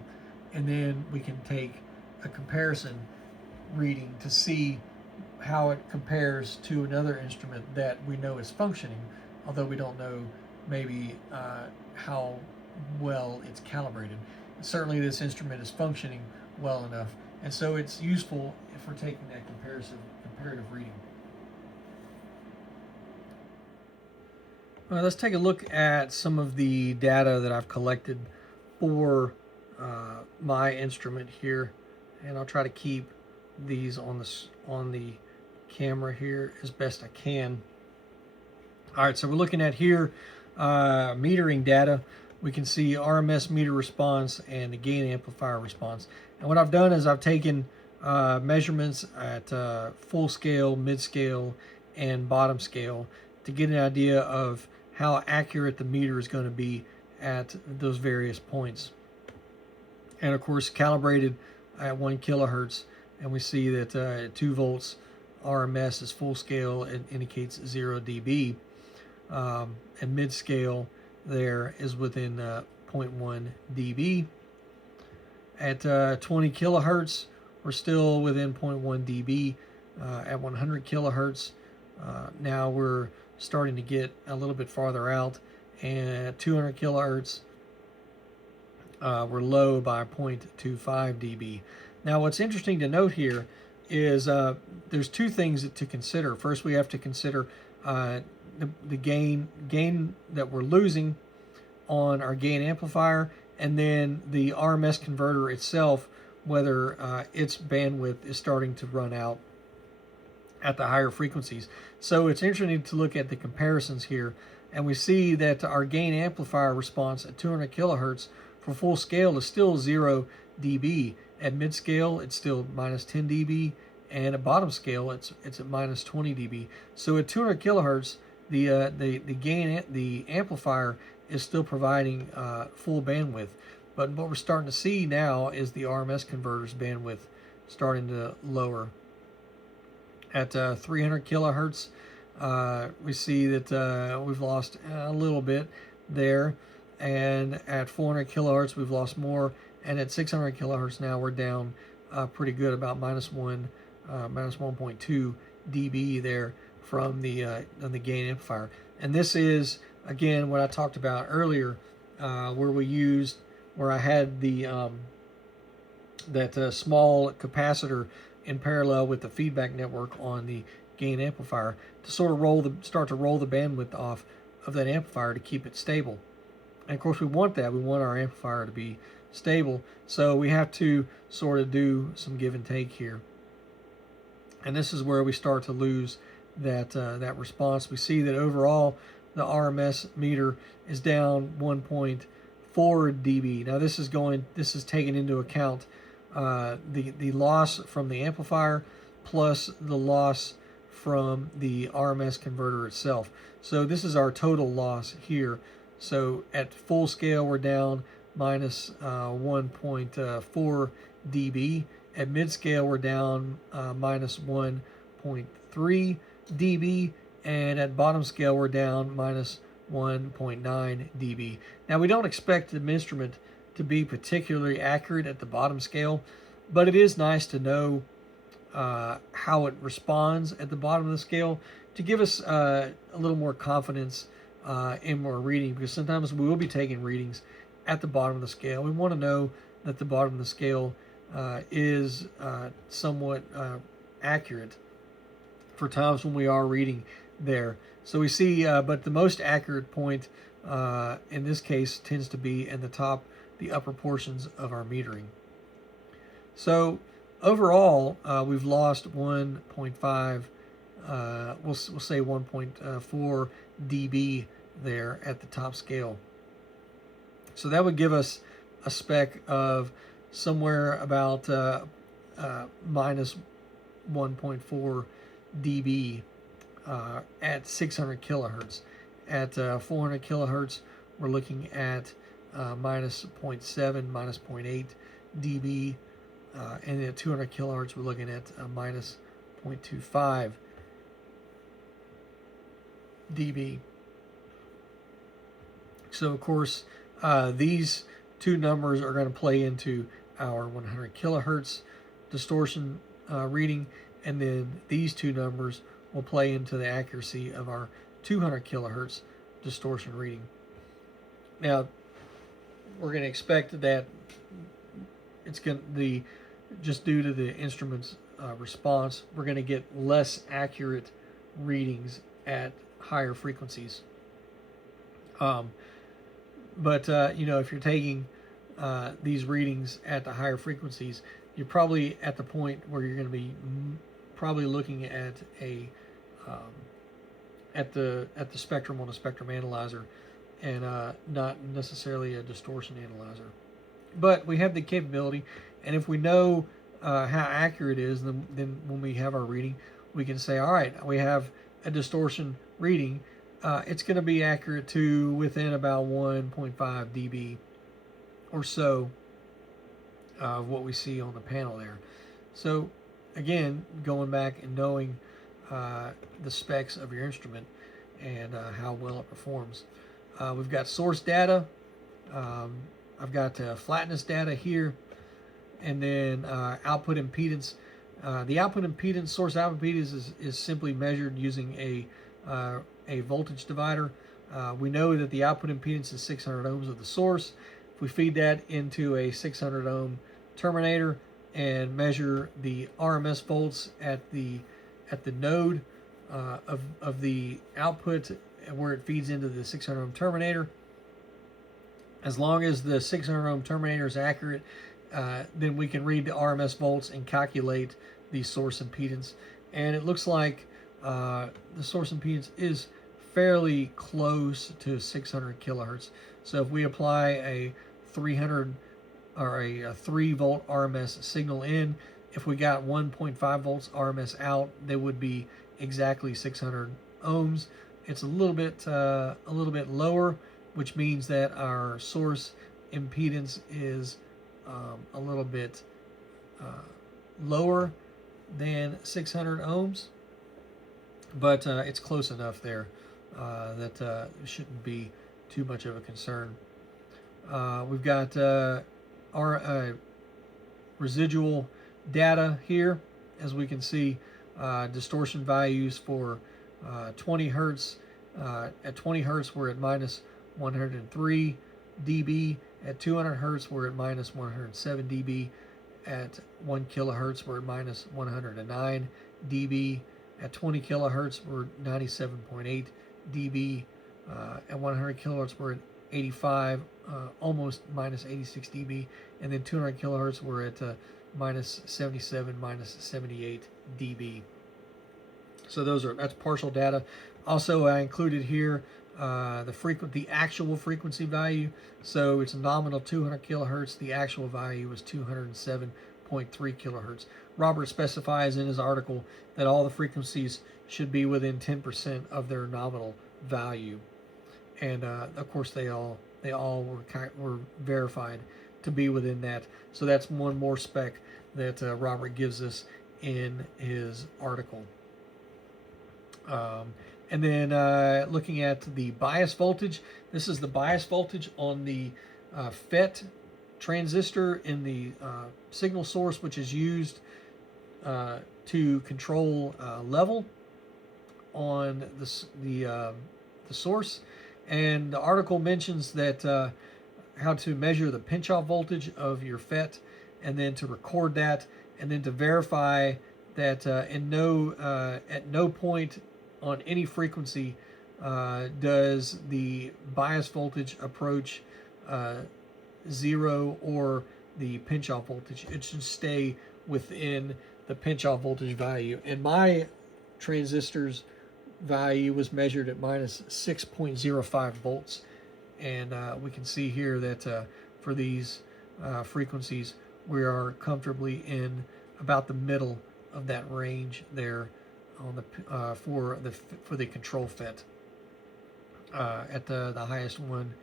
and then we can take a comparison reading to see how it compares to another instrument that we know is functioning, although we don't know maybe how well it's calibrated. Certainly this instrument is functioning well enough, and so it's useful if we're taking that comparative reading. Let's take a look at some of the data that I've collected for my instrument here, and I'll try to keep these on the camera here as best I can. All right, so we're looking at here metering data. We can see RMS meter response and the gain amplifier response. And what I've done is I've taken measurements at full scale, mid scale, and bottom scale to get an idea of how accurate the meter is going to be at those various points. And of course calibrated at 1 kilohertz, and we see that at 2 volts RMS is full scale. It indicates 0 dB, and mid scale there is within 0.1 dB. At 20 kilohertz we're still within 0.1 dB. At 100 kilohertz now we're starting to get a little bit farther out, and at 200 kilohertz we're low by 0.25 dB. Now what's interesting to note here is there's two things to consider. First, we have to consider the gain that we're losing on our gain amplifier, and then the RMS converter itself, whether its bandwidth is starting to run out at the higher frequencies. So it's interesting to look at the comparisons here, and we see that our gain amplifier response at 200 kilohertz for full scale is still 0 dB. At mid scale it's still minus 10 dB, and at bottom scale it's at minus 20 dB. So at 200 kilohertz the amplifier is still providing full bandwidth, but what we're starting to see now is the RMS converter's bandwidth starting to lower. At 300 kilohertz we see that we've lost a little bit there, and at 400 kilohertz we've lost more, and at 600 kilohertz now we're down pretty good, about minus 1.2 dB there from the gain amplifier. And this is again what I talked about earlier, where I had the that small capacitor in parallel with the feedback network on the gain amplifier to sort of start to roll the bandwidth off of that amplifier to keep it stable. And of course we want that. We want our amplifier to be stable, so we have to sort of do some give and take here. And this is where we start to lose that response. We see that overall the RMS meter is down 1.4 dB. Now this is taking into account the loss from the amplifier plus the loss from the RMS converter itself. So this is our total loss here. So at full scale we're down minus 1.4 dB. At mid scale we're down minus 1.3 dB, and at bottom scale we're down minus 1.9 dB. Now we don't expect the instrument to be particularly accurate at the bottom scale, but it is nice to know how it responds at the bottom of the scale to give us a little more confidence in our reading, because sometimes we will be taking readings at the bottom of the scale. We want to know that the bottom of the scale is somewhat accurate for times when we are reading there. So we see, but the most accurate point in this case tends to be in the upper portions of our metering. So overall, we've lost 1.5, we'll say 1.4 dB there at the top scale. So that would give us a spec of somewhere about minus 1.4 dB at 600 kilohertz. At 400 kilohertz, we're looking at minus 0.7, minus 0.8 dB, and at 200 kilohertz, we're looking at minus 0.25 dB. So of course, these two numbers are going to play into our 100 kilohertz distortion reading, and then these two numbers will play into the accuracy of our 200 kilohertz distortion reading. Now, we're going to expect that it's going to just due to the instrument's response, we're going to get less accurate readings at higher frequencies. But you know, if you're taking these readings at the higher frequencies, you're probably at the point where you're going to be probably looking at a at the spectrum on a spectrum analyzer, and not necessarily a distortion analyzer. But we have the capability, and if we know how accurate it is, then when we have our reading, we can say, all right, we have a distortion reading. It's going to be accurate to within about 1.5 dB or so of what we see on the panel there. So again, going back and knowing the specs of your instrument and how well it performs. We've got source data. I've got flatness data here, and then output impedance. The output impedance, source output impedance, is simply measured using a voltage divider. We know that the output impedance is 600 ohms of the source. If we feed that into a 600 ohm terminator and measure the RMS volts at the node of the output where it feeds into the 600 ohm terminator, as long as the 600 ohm terminator is accurate, then we can read the RMS volts and calculate the source impedance. And it looks like the source impedance is fairly close to 600 kilohertz. So if we apply a 300 or a 3 volt RMS signal in, if we got 1.5 volts RMS out, they would be exactly 600 ohms. It's a little bit lower, which means that our source impedance is a little bit lower than 600 ohms, but it's close enough there that it shouldn't be too much of a concern. We've got our residual data here. As we can see, distortion values for 20 hertz. At 20 hertz, we're at minus 103 dB. At 200 hertz, we're at minus 107 dB. At 1 kilohertz, we're at minus 109 dB. At 20 kilohertz, we're 97.8 dB. At 100 kilohertz, we're at 85, almost minus 86 dB. And then 200 kilohertz, we're at minus 77, minus 78 dB. So that's partial data. Also, I included here the actual frequency value. So it's a nominal 200 kilohertz. The actual value was 207.3 kilohertz. Robert specifies in his article that all the frequencies should be within 10% of their nominal value, and of course they all were verified to be within that. So that's one more spec that Robert gives us in his article. And then looking at the bias voltage, this is the bias voltage on the FET transistor in the signal source, which is used to control level on the source. And the article mentions that how to measure the pinch-off voltage of your FET, and then to record that, and then to verify that at no point on any frequency does the bias voltage approach 0 or the pinch-off voltage. It should stay within the pinch-off voltage value. And my transistor's value was measured at minus 6.05 volts. And we can see here that for these frequencies, we are comfortably in about the middle of that range there on the for the control FET. At the highest one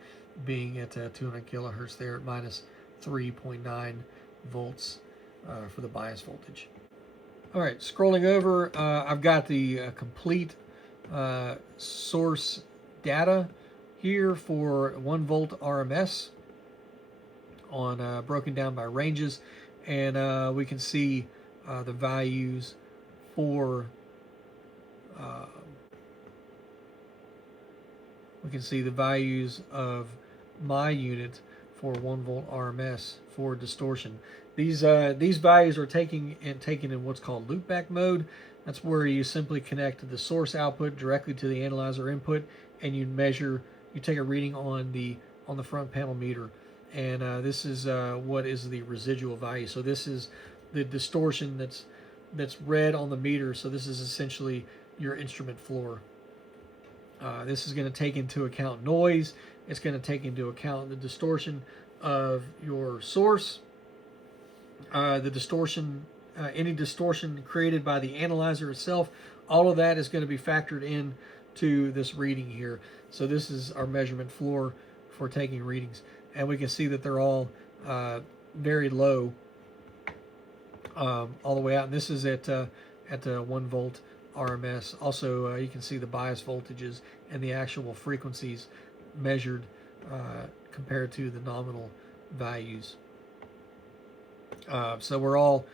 being at 200 kilohertz there at minus 3.9 volts for the bias voltage. All right, scrolling over, I've got the complete source data here for 1 volt RMS on broken down by ranges, and we can see the values for we can see the values of my unit for 1 volt RMS for distortion. These values are taken in what's called loopback mode. That's where you simply connect the source output directly to the analyzer input, and you take a reading on the front panel meter, and this is what is the residual value. So this is the distortion that's read on the meter. So this is essentially your instrument floor. This is going to take into account noise. It's going to take into account the distortion of your source, the distortion, any distortion created by the analyzer itself. All of that is going to be factored in to this reading here. So this is our measurement floor for taking readings, and we can see that they're all very low all the way out. And this is at 1 volt RMS. Also, you can see the bias voltages and the actual frequencies measured compared to the nominal values. So we're all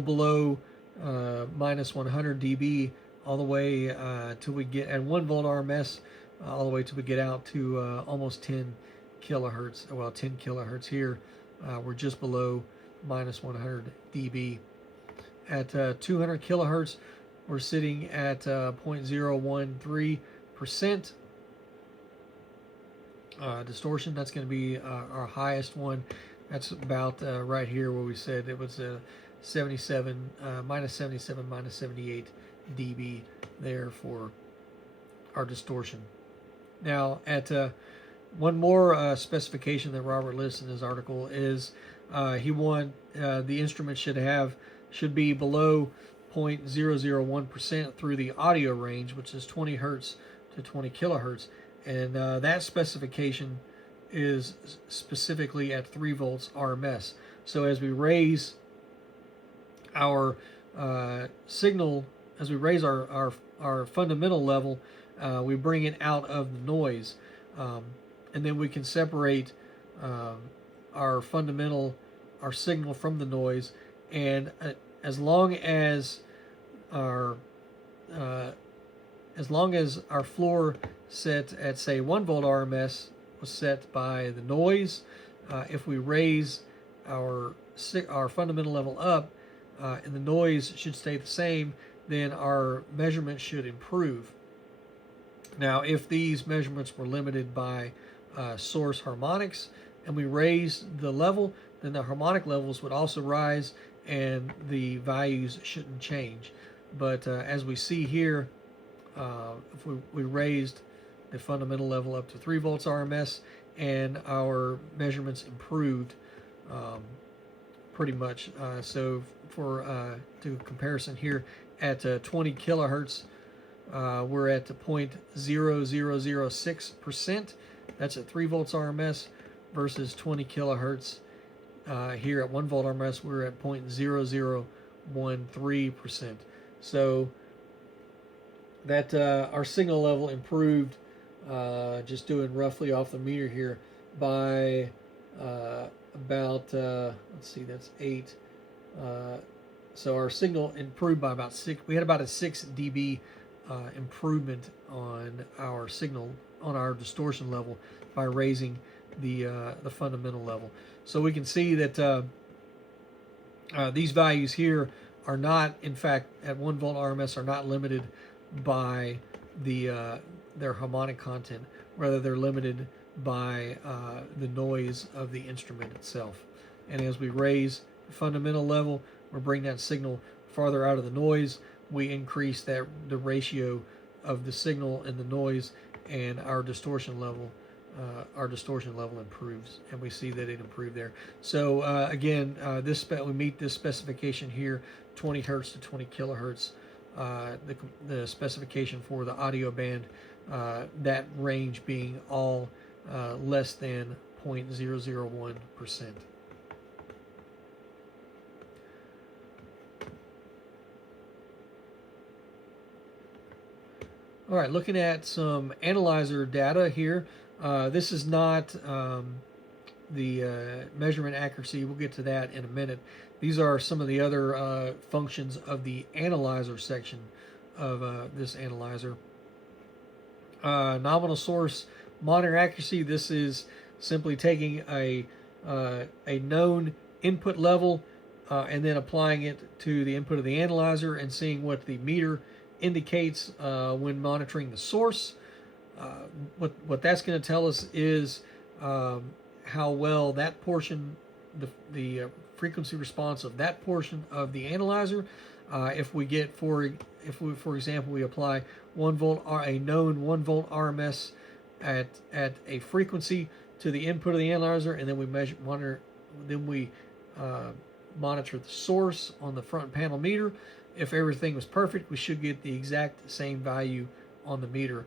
below minus 100 dB all the way till we get at 1 volt RMS, all the way till we get out to almost 10 kilohertz. Well, 10 kilohertz here. We're just below minus 100 dB. At 200 kilohertz, we're sitting at 0.013% distortion. That's going to be our highest one. That's about right here where we said it was minus 78 dB there for our distortion. Now, at one more specification that Robert lists in his article is he want the instrument should be below 0.001% through the audio range, which is 20 hertz to 20 kilohertz, and that specification is specifically at 3 volts RMS. So as we raise our signal, as we raise our fundamental level, we bring it out of the noise, and then we can separate our signal from the noise, and as long as our floor set at, say, 1 volt RMS was set by the noise, if we raise our fundamental level up and the noise should stay the same, then our measurements should improve. Now, if these measurements were limited by source harmonics and we raised the level, then the harmonic levels would also rise and the values shouldn't change. But as we see here, if we raised the fundamental level up to 3 volts RMS and our measurements improved pretty much. So for to comparison here, at 20 kilohertz, we're at 0.0006%. That's at 3 volts RMS versus 20 kilohertz. Here at 1 volt RMS, we're at 0.0013%. So that our signal level improved, just doing roughly off the meter here, by about, let's see, that's 8. So our signal improved by about 6. We had about a 6 dB improvement on our signal, on our distortion level, by raising the fundamental level. So we can see that these values here are not, in fact, at 1 volt RMS, are not limited by their harmonic content. Rather, they're limited by the noise of the instrument itself. And as we raise the fundamental level, we bring that signal farther out of the noise, we increase the ratio of the signal and the noise, and our distortion level improves, and we see that it improved there. So again, we meet this specification here, 20 hertz to 20 kilohertz. The specification for the audio band, that range being all less than 0.001%. All right, looking at some analyzer data here. This is not measurement accuracy. We'll get to that in a minute. These are some of the other functions of the analyzer section of this analyzer. Nominal source monitor accuracy. This is simply taking a known input level and then applying it to the input of the analyzer and seeing what the meter indicates when monitoring the source. What that's going to tell us is how well that portion, the frequency response of that portion of the analyzer. If we get, for example, we apply 1 volt, a known 1 volt RMS at a frequency to the input of the analyzer, and then we monitor the source on the front panel meter. If everything was perfect, we should get the exact same value on the meter,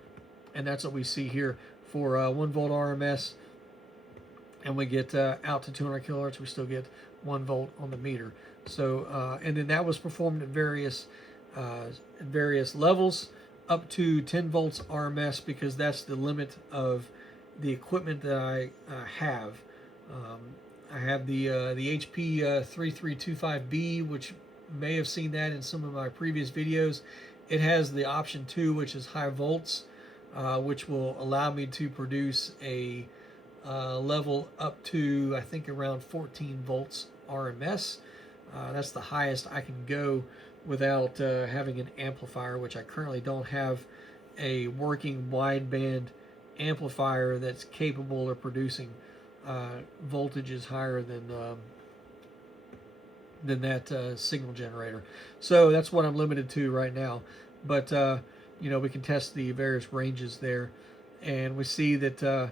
and that's what we see here for 1 volt RMS. And we get out to 200 kilohertz, we still get 1 volt on the meter. So, and then that was performed at various levels, up to 10 volts RMS, because that's the limit of the equipment that I have. I have the HP 3325B, which may have seen that in some of my previous videos. It has the option 2, which is high volts, which will allow me to produce a level up to, I think, around 14 volts RMS. That's the highest I can go without having an amplifier, which I currently don't have a working wideband amplifier that's capable of producing voltages higher than that signal generator. So that's what I'm limited to right now. But you know, we can test the various ranges there, and we see that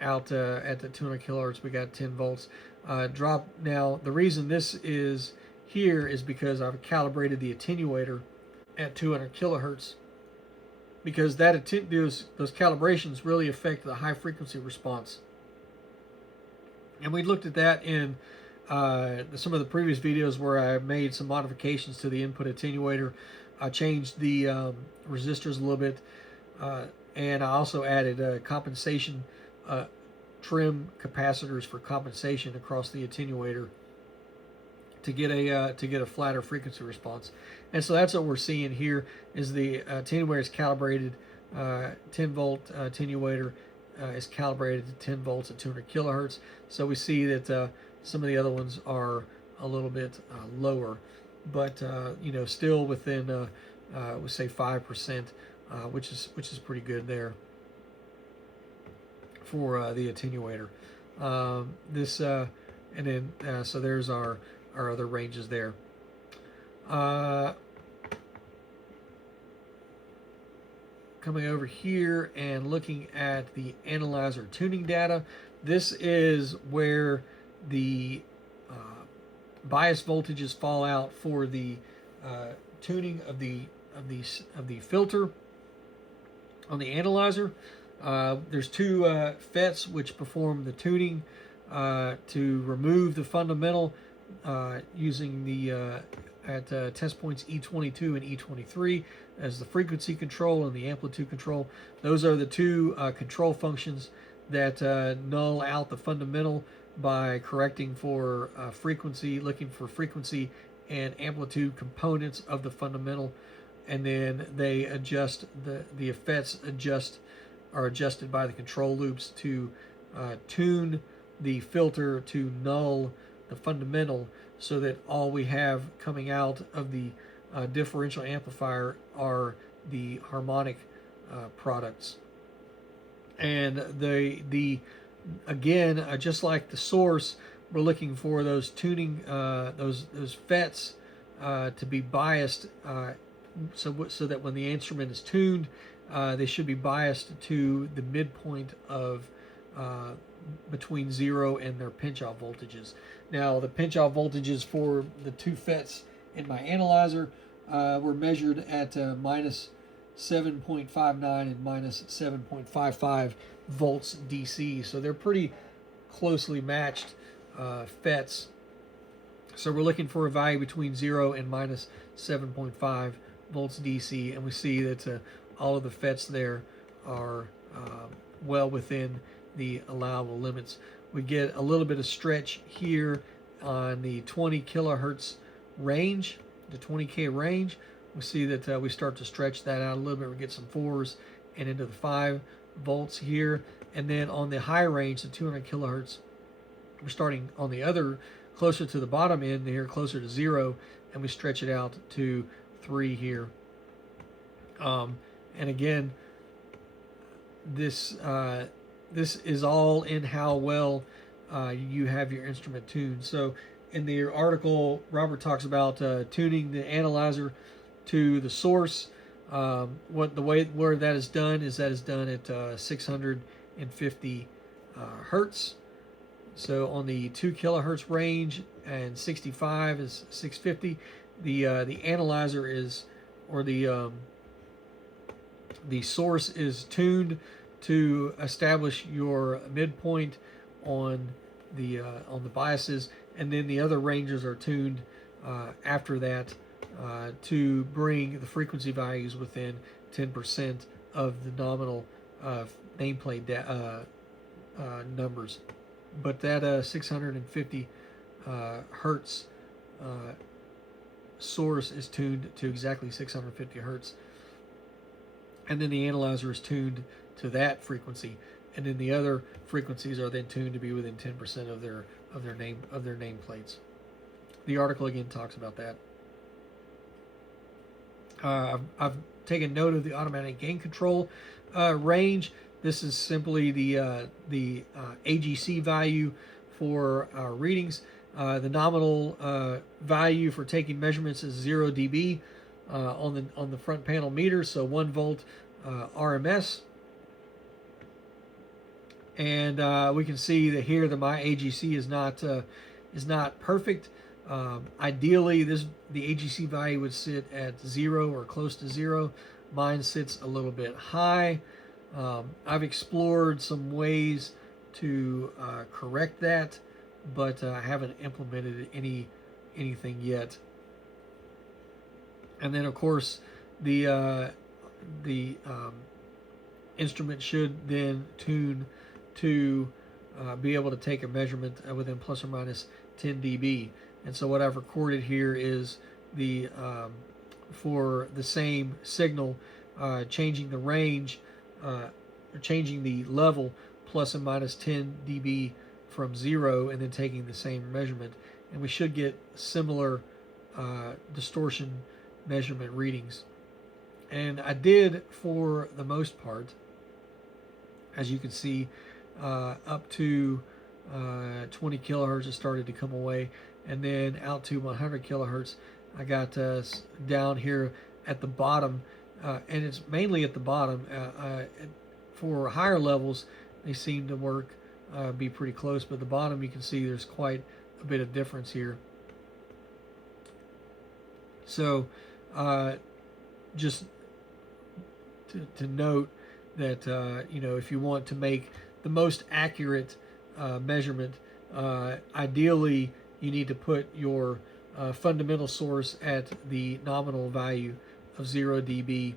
out at the 200 kilohertz we got 10 volts drop. Now the reason this is here is because I've calibrated the attenuator at 200 kilohertz, because those calibrations really affect the high frequency response. And we looked at that in some of the previous videos where I made some modifications to the input attenuator. I changed the resistors a little bit, and I also added compensation trim capacitors for compensation across the attenuator to get a flatter frequency response. And so that's what we're seeing here, is the attenuator is calibrated, 10 volt attenuator is calibrated to 10 volts at 200 kilohertz. So we see that some of the other ones are a little bit lower, but you know, still within we say 5%, which is pretty good there for the attenuator. And then so there's our other ranges there. Coming over here and looking at the analyzer tuning data, this is where the bias voltages fall out for the tuning of the filter on the analyzer. There's two FETs which perform the tuning to remove the fundamental using the at test points E22 and E23 as the frequency control and the amplitude control. Those are the two control functions that null out the fundamental by correcting for frequency, looking for frequency and amplitude components of the fundamental, and then they adjust the effects are adjusted by the control loops to tune the filter to null the fundamental, so that all we have coming out of the differential amplifier are the harmonic products. And again, just like the source, we're looking for those tuning those FETs to be biased, so that when the instrument is tuned, they should be biased to the midpoint of between 0 and their pinch-off voltages. Now, the pinch-off voltages for the two FETs in my analyzer were measured at minus 7.59 and minus 7.55 volts DC. So they're pretty closely matched FETs. So we're looking for a value between 0 and minus 7.5 volts DC, and we see that all of the FETs there are well within the allowable limits. we get a little bit of stretch here on the 20 kilohertz range, the 20K range. We see that we start to stretch that out a little bit. We get some 4s and into the 5 volts here. And then on the high range, the 200 kilohertz, we're starting on the other, closer to the bottom end here, closer to 0, and we stretch it out to 3 here. And again, this is all in how well you have your instrument tuned. So in the article, Robert talks about tuning the analyzer to the source. Where that is done at 650 hertz. So on the 2 kilohertz range, and 65 is 650. The analyzer is, or the source is tuned to establish your midpoint on the biases, and then the other ranges are tuned after that to bring the frequency values within 10% of the nominal nameplate numbers. But that 650 hertz source is tuned to exactly 650 hertz, and then the analyzer is tuned to that frequency, and then the other frequencies are then tuned to be within 10% of their nameplates. The article again talks about that. I've taken note of the automatic gain control range. This is simply the AGC value for our readings. The nominal value for taking measurements is 0 dB on the front panel meter, so 1 volt RMS. And we can see that here that my AGC is not perfect. Ideally, the AGC value would sit at 0 or close to 0. Mine sits a little bit high. I've explored some ways to correct that, but I haven't implemented anything yet. And then, of course, the instrument should then tune to be able to take a measurement within plus or minus 10 dB. And so what I've recorded here is the for the same signal, changing the range, changing the level plus or minus 10 dB from 0, and then taking the same measurement, and we should get similar distortion measurement readings. And I did, for the most part, as you can see, up to 20 kilohertz it started to come away, and then out to 100 kilohertz I got down here at the bottom, and it's mainly at the bottom. For higher levels they seem to work, be pretty close, but at the bottom you can see there's quite a bit of difference here. So just to note that if you want to make the most accurate measurement, ideally you need to put your fundamental source at the nominal value of 0 dB,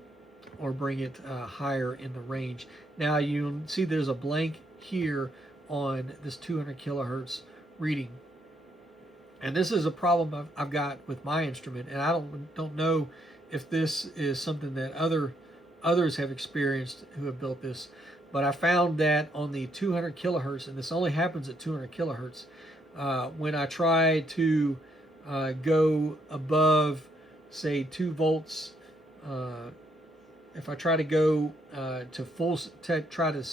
or bring it higher in the range. Now you see there's a blank here on this 200 kilohertz reading, and this is a problem I've got with my instrument, and I don't know if this is something that others have experienced who have built this, but I found that on the 200 kilohertz, and this only happens at 200 kilohertz, when I try to go above, say, 2 volts, if I try to go try to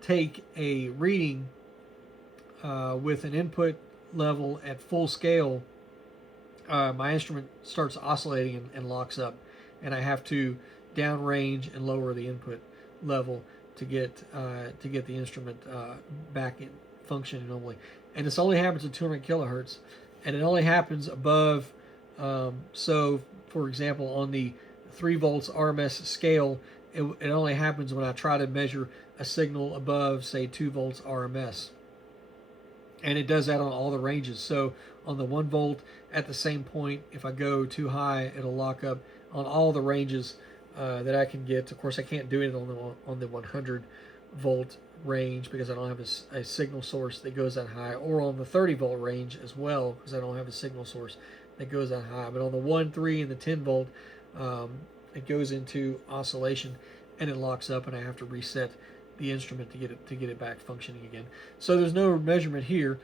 take a reading with an input level at full scale, my instrument starts oscillating and locks up, and I have to downrange and lower the input level to get the instrument back in functioning normally. And this only happens at 200 kilohertz, and it only happens above. So, for example, on the 3 volts RMS scale, it only happens when I try to measure a signal above, say, 2 volts RMS. And it does that on all the ranges. So on the 1 volt, at the same point, if I go too high, it'll lock up on all the ranges that I can get. Of course, I can't do it on the 100 volt range because I don't have a signal source that goes that high, or on the 30 volt range as well because I don't have a signal source that goes that high. But on the 1, 3, and the 10 volt, it goes into oscillation and it locks up, and I have to reset the instrument to get it back functioning again. So there's no measurement here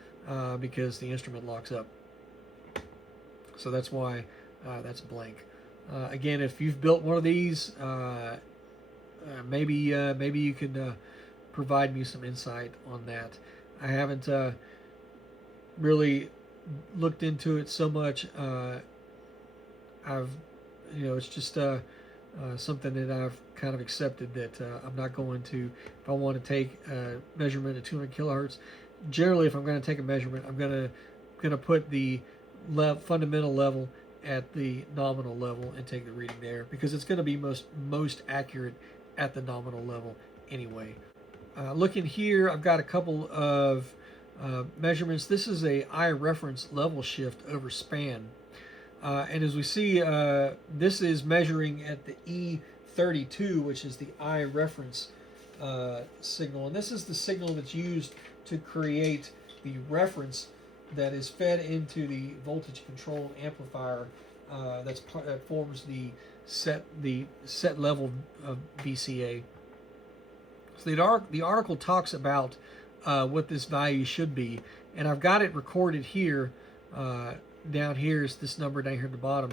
because the instrument locks up. So that's why that's blank. Again, if you've built one of these, maybe you can provide me some insight on that. I haven't really looked into it so much. It's just something that I've kind of accepted that I'm not going to, if I want to take a measurement at 200 kilohertz, generally if I'm going to take a measurement, I'm going to put the fundamental level at the nominal level and take the reading there, because it's going to be most accurate at the nominal level anyway. Looking here, I've got a couple of measurements. This is a I reference level shift over span. And as we see, this is measuring at the E32, which is the I reference signal. And this is the signal that's used to create the reference that is fed into the voltage controlled amplifier that forms the set level of VCA. So the article talks about what this value should be, and I've got it recorded here. Down here is this number down here at the bottom,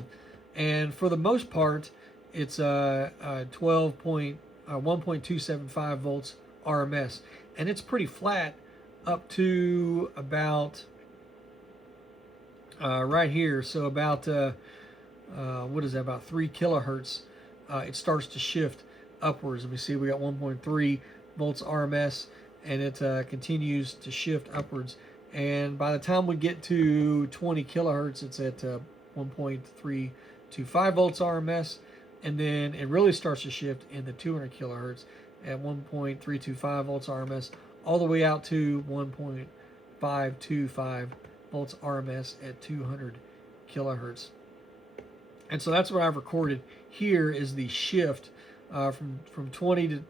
and for the most part it's 1.275 volts RMS, and it's pretty flat up to about right here. So about what is that, about 3 kilohertz. It starts to shift upwards, and we see we got 1.3 volts RMS, and it continues to shift upwards. And by the time we get to 20 kilohertz, it's at 1.325 volts RMS, and then it really starts to shift in the 200 kilohertz at 1.325 volts RMS, all the way out to 1.525 volts RMS at 200 kilohertz. And so that's what I've recorded here, is the shift from 20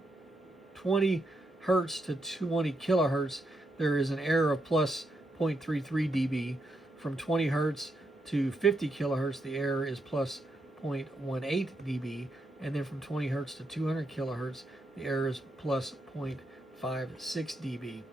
hertz to 20 kilohertz. There is an error of plus 0.33 dB. From 20 hertz to 50 kilohertz, the error is plus 0.18 dB. And then from 20 hertz to 200 kilohertz, the error is plus 0.56 dB.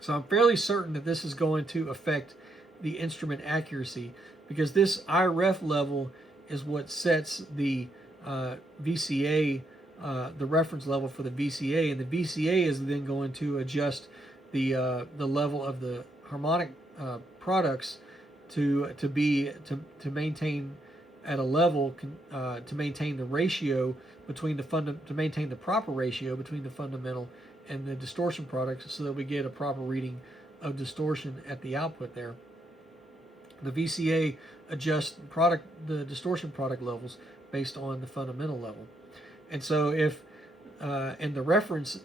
So I'm fairly certain that this is going to affect the instrument accuracy, because this IREF level is what sets the VCA, the reference level for the VCA, and the VCA is then going to adjust the level of the harmonic products to maintain at a level to maintain the ratio between to maintain the proper ratio between the fundamental and the distortion products, so that we get a proper reading of distortion at the output there. The VCA adjusts the distortion product levels based on the fundamental level. And so if the reference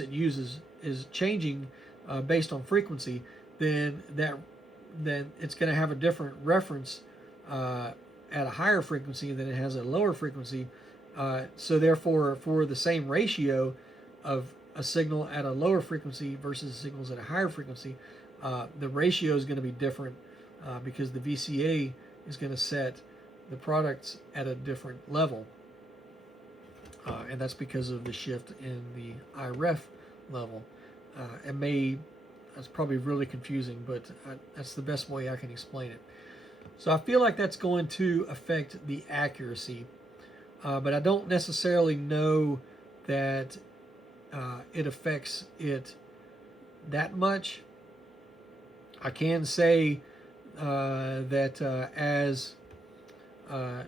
it uses is changing based on frequency, then it's going to have a different reference at a higher frequency than it has at a lower frequency. So therefore, for the same ratio of a signal at a lower frequency versus signals at a higher frequency, the ratio is going to be different because the VCA is going to set the products at a different level. And that's because of the shift in the IREF level. That's probably really confusing, but that's the best way I can explain it. So I feel like that's going to affect the accuracy, but I don't necessarily know that it affects it that much. I can say that as I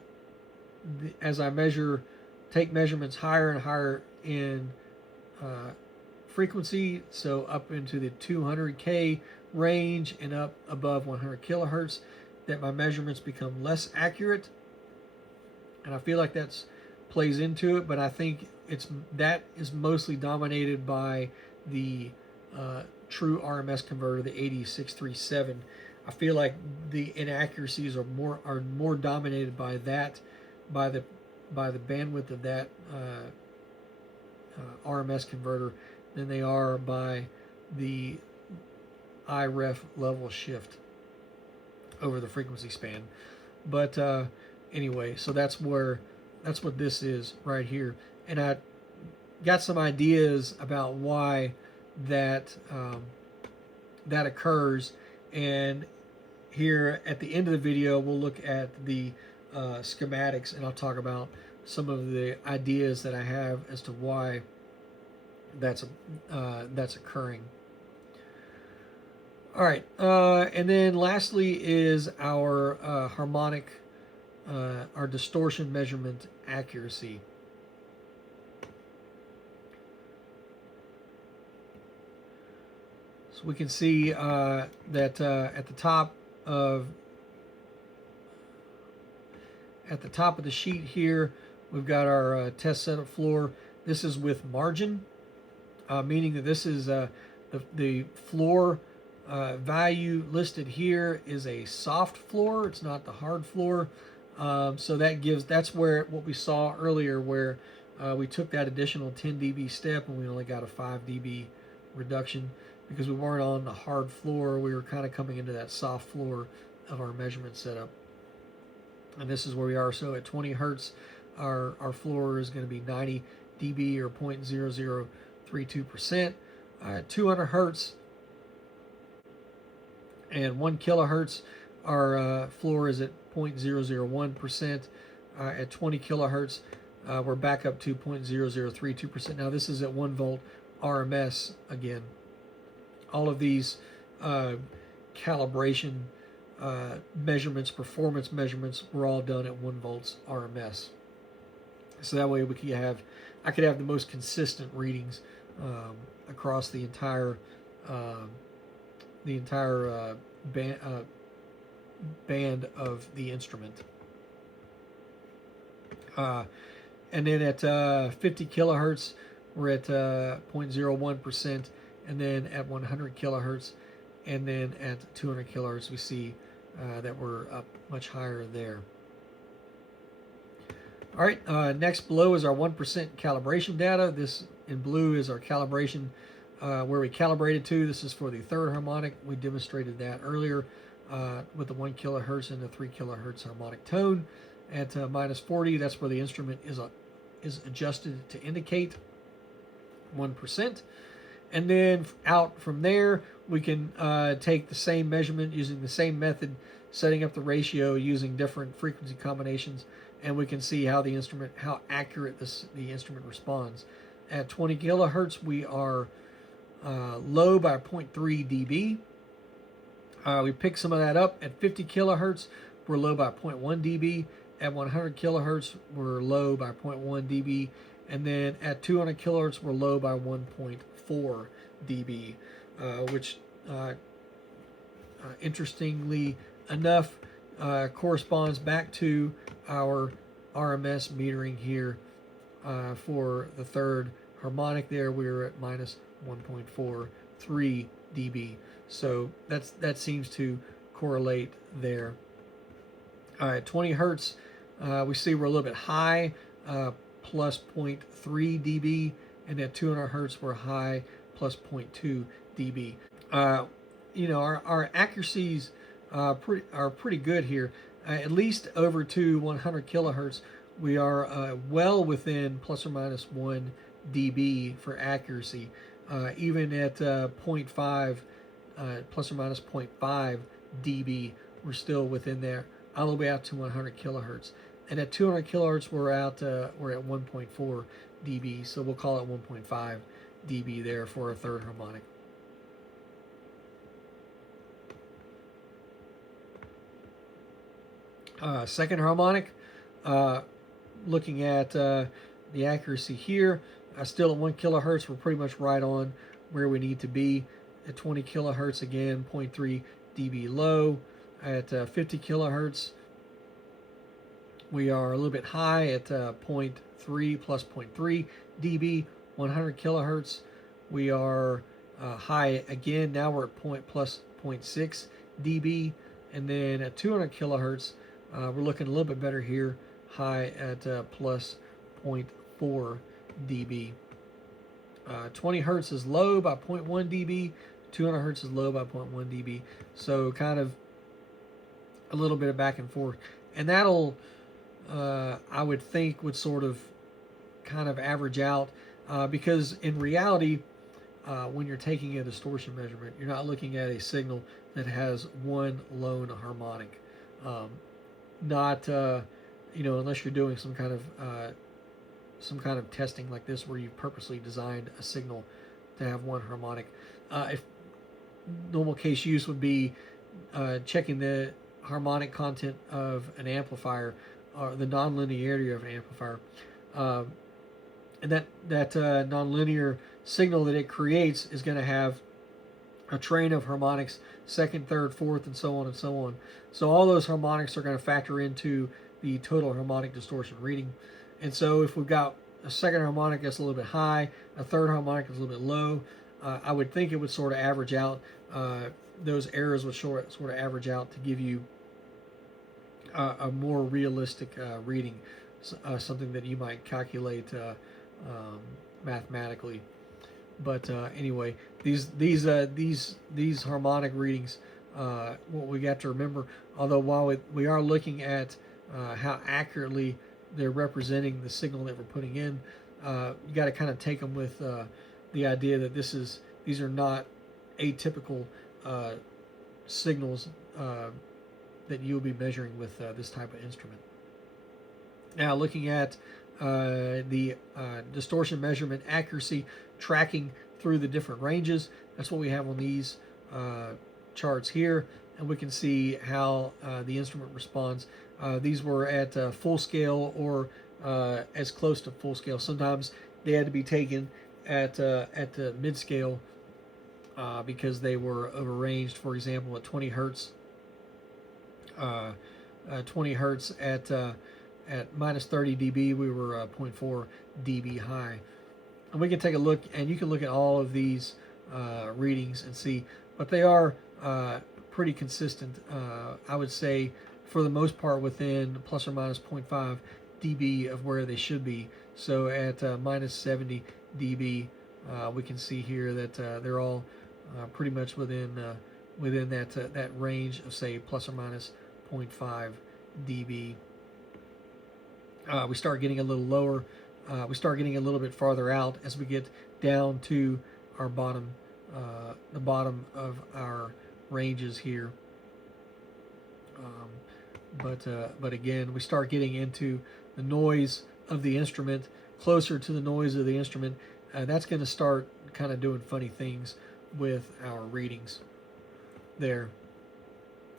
take measurements higher and higher in frequency, so up into the 200K range and up above 100 kilohertz, that my measurements become less accurate. And I feel like that's plays into it, but I think that is mostly dominated by the true RMS converter, the 8637. I feel like the inaccuracies are more dominated by that, by the by the bandwidth of that RMS converter than they are by the IREF level shift over the frequency span. But anyway, so that's what this is right here, and I got some ideas about why that that occurs. And here at the end of the video, we'll look at the schematics, and I'll talk about some of the ideas that I have as to why that's occurring. All right, and then lastly is our harmonic, our distortion measurement accuracy. So we can see that at the top of the sheet here, we've got our test setup floor. This is with margin, meaning that this is the floor value listed here is a soft floor. It's not the hard floor. So that's where what we saw earlier, where we took that additional 10 dB step and we only got a 5 dB reduction because we weren't on the hard floor. We were kind of coming into that soft floor of our measurement setup. And this is where we are. So at 20 hertz, our floor is going to be 90 dB or 0.0032%. At 200 hertz and 1 kilohertz, our floor is at 0.001%. At 20 kilohertz, we're back up to 0.0032%. Now this is at 1 volt RMS again. All of these calibration measurements, performance measurements, were all done at 1 volts RMS. So that way I could have the most consistent readings across the entire band of the instrument. And then at 50 kilohertz, we're at 0.01%, and then at 100 kilohertz, and then at 200 kilohertz, we see that we're up much higher there. All right, next below is our 1% calibration data. This in blue is our calibration, where we calibrated to. This is for the third harmonic. We demonstrated that earlier with the 1 kilohertz and the 3 kilohertz harmonic tone. At -40, that's where the instrument is adjusted to indicate 1%. And then out from there, we can take the same measurement using the same method, setting up the ratio using different frequency combinations, and we can see how how accurate the instrument responds. At 20 kilohertz, we are low by 0.3 dB. We pick some of that up. At 50 kilohertz, we're low by 0.1 dB. At 100 kilohertz, we're low by 0.1 dB. And then at 200 kilohertz, we're low by 1.4 dB, which interestingly enough corresponds back to our RMS metering here for the third harmonic. There we're at -1.43 dB. So that seems to correlate there. At 20 hertz, we see we're a little bit high, plus 0.3 dB, and at 200 hertz we're high, plus 0.2 dB. You know, our accuracies are pretty good here. At least over to 100 kilohertz, we are well within plus or minus 1 dB for accuracy. Even at 0.5, plus or minus 0.5 dB, we're still within there, all the way out to 100 kilohertz. And at 200 kilohertz, we're at 1.4 dB, so we'll call it 1.5 dB there for a third harmonic. Second harmonic, looking at the accuracy here, still at 1 kilohertz, we're pretty much right on where we need to be. At 20 kilohertz, again, 0.3 dB low. At 50 kilohertz, we are a little bit high at 0.3 plus 0.3 dB. 100 kilohertz, we are high again. Now we're at plus 0.6 dB. And then at 200 kilohertz, we're looking a little bit better here, high at plus 0.4 dB. 20 hertz is low by 0.1 dB. 200 hertz is low by 0.1 dB. So kind of a little bit of back and forth. And that'll, I would think, would sort of kind of average out because in reality, when you're taking a distortion measurement, you're not looking at a signal that has one lone harmonic. Not, unless you're doing some kind of testing like this where you've purposely designed a signal to have one harmonic. If normal case use would be checking the harmonic content of an amplifier, or the nonlinearity of an amplifier, and that nonlinear signal that it creates is going to have a train of harmonics, second, third, fourth, and so on and so on. So all those harmonics are going to factor into the total harmonic distortion reading. And so if we've got a second harmonic that's a little bit high, a third harmonic that's a little bit low, I would think it would sort of average out. Those errors would sort of average out to give you a more realistic reading, something that you might calculate mathematically. But anyway, these harmonic readings, what we got to remember, although while we are looking at how accurately they're representing the signal that we're putting in, you got to kind of take them with the idea that these are not atypical signals that you'll be measuring with this type of instrument. Now, looking at the distortion measurement accuracy tracking through the different ranges, that's what we have on these charts here, and we can see how the instrument responds. These were at full scale or as close to full scale. Sometimes they had to be taken at the mid scale because they were overranged. For example, at 20 hertz, 20 hertz at minus 30 dB, we were 0.4 dB high. And we can take a look, and you can look at all of these readings and see, but they are pretty consistent. I would say, for the most part, within plus or minus 0.5 dB of where they should be. So at minus 70 dB, we can see here that they're all pretty much within that range of, say, plus or minus 0.5 dB. We start getting a little lower. We start getting a little bit farther out as we get down to our bottom, the bottom of our ranges here. But again, we start getting into the noise of the instrument, closer to the noise of the instrument. That's going to start kind of doing funny things with our readings there.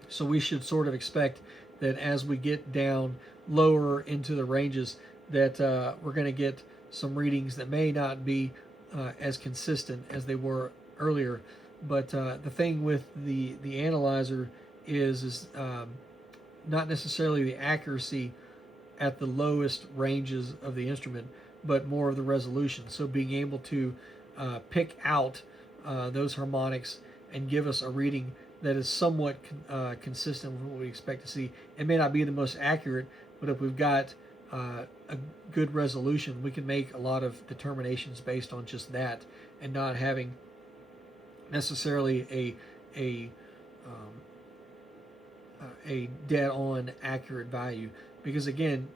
So we should sort of expect that as we get down lower into the ranges, that we're going to get some readings that may not be as consistent as they were earlier. But the thing with the analyzer is not necessarily the accuracy at the lowest ranges of the instrument, but more of the resolution. So being able to pick out those harmonics and give us a reading that is somewhat consistent with what we expect to see. It may not be the most accurate, but if we've got a good resolution, we can make a lot of determinations based on just that, and not having necessarily a dead-on accurate value. Because again,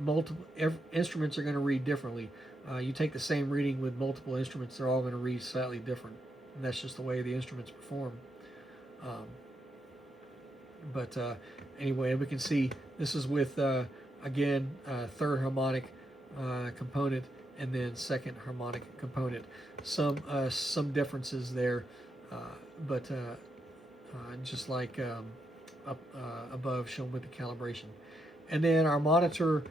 multiple instruments are going to read differently. You take the same reading with multiple instruments, they're all going to read slightly different, and that's just the way the instruments perform. But anyway, we can see this is with again third harmonic component and then second harmonic component. Some differences there, but just like up above, shown with the calibration. And then our monitor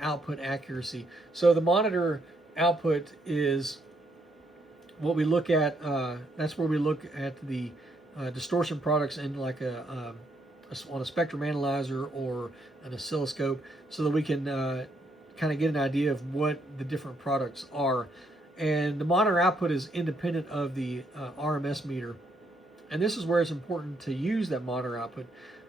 output accuracy. So the monitor output is what we look at. That's where we look at the distortion products in like on a spectrum analyzer or an oscilloscope, so that we can kind of get an idea of what the different products are. And the monitor output is independent of the RMS meter. And this is where it's important to use that monitor output,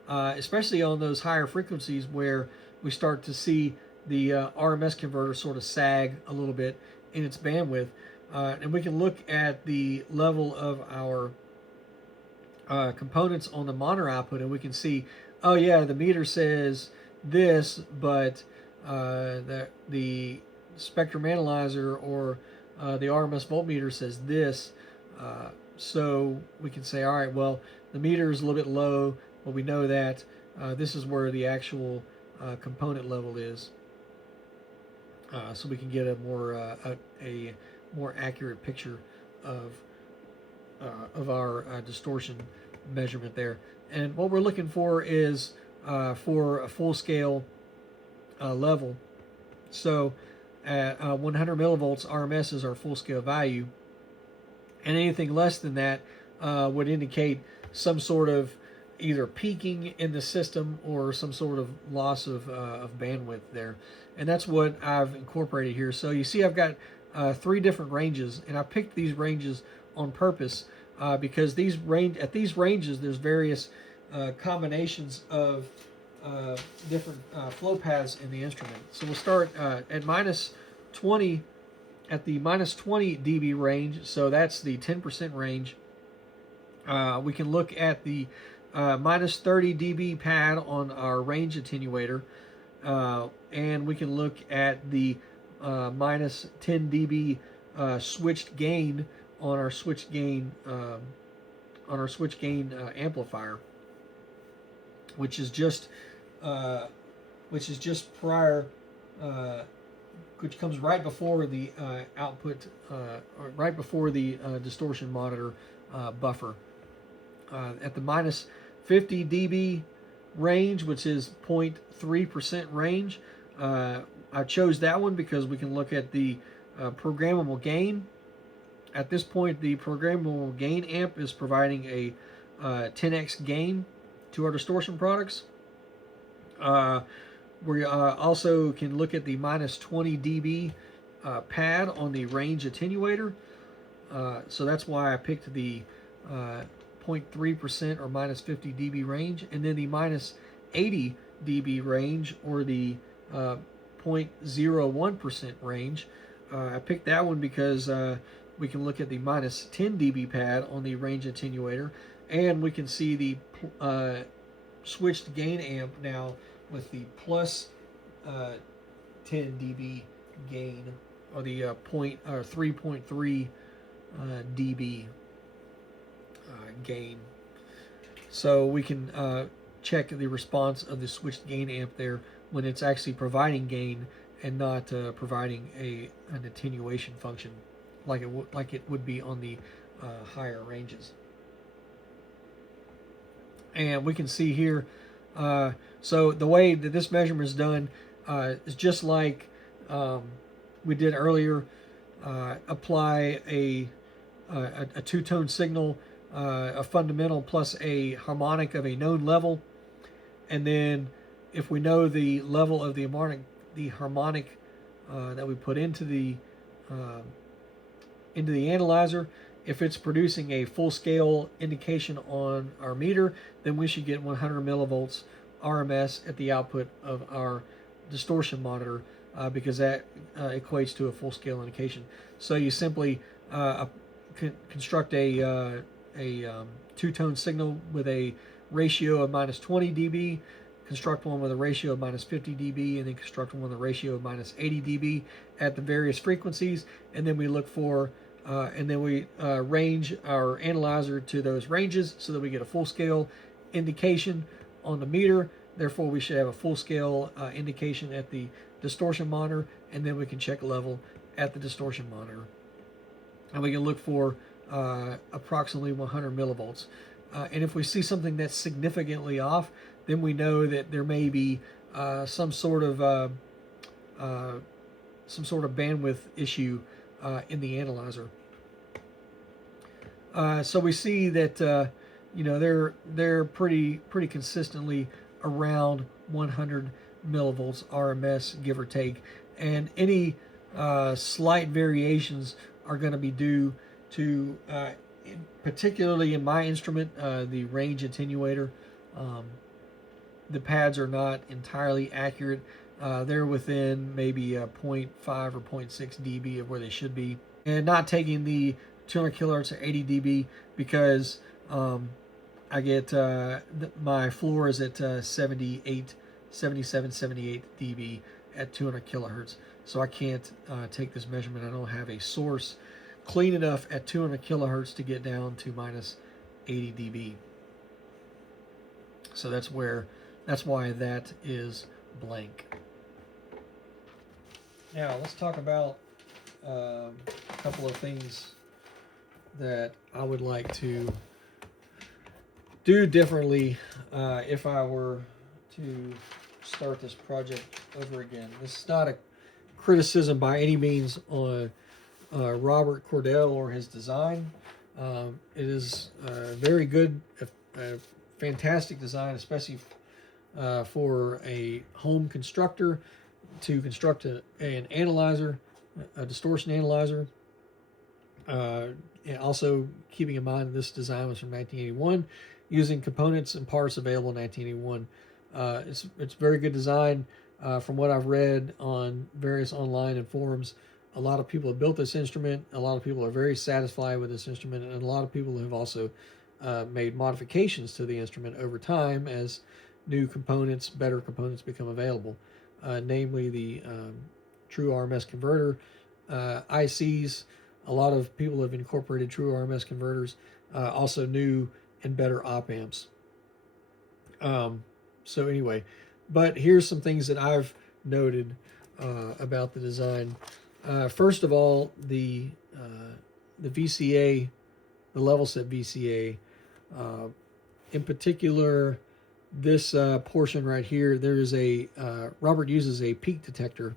especially on those higher frequencies where we start to see the RMS converter sort of sag a little bit in its bandwidth. And we can look at the level of our components on the monitor output, and we can see, oh yeah, the meter says this, but the spectrum analyzer or the RMS voltmeter says this. So we can say, all right, well, the meter is a little bit low, but we know that this is where the actual component level is. So we can get a more accurate picture of our distortion measurement there. And what we're looking for is for a full scale level. So at 100 millivolts RMS is our full scale value, and anything less than that would indicate some sort of either peaking in the system or some sort of loss of bandwidth there. And that's what I've incorporated here. So you see I've got 3 different ranges, and I picked these ranges on purpose because at these ranges there's various combinations of different flow paths in the instrument. So we'll start at minus 20, at the minus 20 dB range, so that's the 10% range. We can look at the minus 30 dB pad on our range attenuator, and we can look at the minus 10 dB switched gain on our switched gain amplifier, which is just prior, which comes right before the output, or right before the distortion monitor buffer. At the minus 50 dB range, which is 0.3% range, I chose that one because we can look at the programmable gain. At this point, the programmable gain amp is providing a 10x gain to our distortion products. We also can look at the minus 20 dB pad on the range attenuator. So that's why I picked the 0.3% or minus 50 dB range, and then the minus 80 dB range, or the 0.01% range. I picked that one because we can look at the minus 10 dB pad on the range attenuator, and we can see the switched gain amp now with the plus 10 dB gain, or the 3.3 dB gain. So we can check the response of the switched gain amp there when it's actually providing gain and not providing an attenuation function like it would be on the higher ranges. And we can see here, so the way that this measurement is done is just like we did earlier. Apply a two-tone signal, a fundamental plus a harmonic of a known level, and then if we know the level of the harmonic that we put into the analyzer, if it's producing a full-scale indication on our meter, then we should get 100 millivolts RMS at the output of our distortion monitor, because that equates to a full-scale indication. So you simply construct a two-tone signal with a ratio of minus 20 dB, construct one with a ratio of minus 50 dB, and then construct one with a ratio of minus 80 dB at the various frequencies, and then we look for and then we range our analyzer to those ranges so that we get a full-scale indication on the meter. Therefore, we should have a full-scale indication at the distortion monitor, and then we can check level at the distortion monitor. And we can look for approximately 100 millivolts. And if we see something that's significantly off, then we know that there may be some sort of bandwidth issue in the analyzer. So we see that they're pretty consistently around 100 millivolts RMS, give or take, and any slight variations are going to be due to, particularly in my instrument, the range attenuator. the pads are not entirely accurate. They're within maybe a 0.5 or 0.6 dB of where they should be. And not taking the 200 kilohertz or 80 dB because I get my floor is at 77, 78 dB at 200 kilohertz. So I can't take this measurement. I don't have a source clean enough at 200 kilohertz to get down to minus 80 dB. So that's why that is blank. Now let's talk about a couple of things that I would like to do differently if I were to start this project over again. This is not a criticism by any means on Robert Cordell or his design. It is very good, a fantastic design, especially for a home constructor to construct an analyzer, a distortion analyzer. And also keeping in mind this design was from 1981, using components and parts available in 1981. It's very good design. From what I've read on various online and forums, a lot of people have built this instrument. A lot of people are very satisfied with this instrument, and a lot of people have also made modifications to the instrument over time as new components, better components become available. Namely the true RMS converter ICs. A lot of people have incorporated true RMS converters, also new and better op amps. So anyway, but here's some things that I've noted about the design. First of all, the VCA, the level set VCA, in particular, this portion right here, there is a Robert uses a peak detector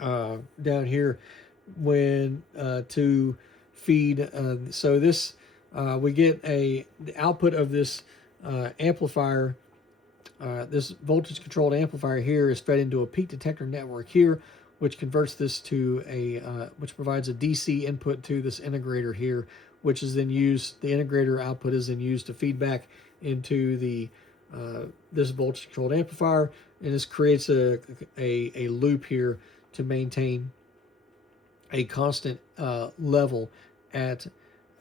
down here when to feed. So this we get the output of this amplifier. This voltage controlled amplifier here is fed into a peak detector network here, which converts this to which provides a DC input to this integrator here, which is then used. The integrator output is then used to feed back into the this voltage controlled amplifier, and this creates a loop here to maintain a constant level at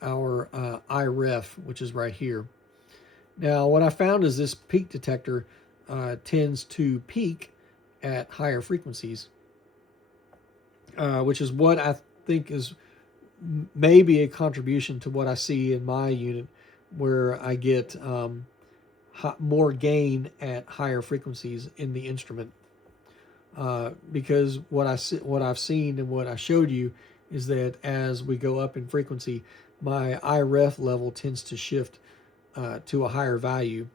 our IREF, which is right here. Now, what I found is this peak detector tends to peak at higher frequencies, which is what I think is maybe a contribution to what I see in my unit, where I get more gain at higher frequencies in the instrument. Because what I've seen and what I showed you is that as we go up in frequency, my IREF level tends to shift to a higher value.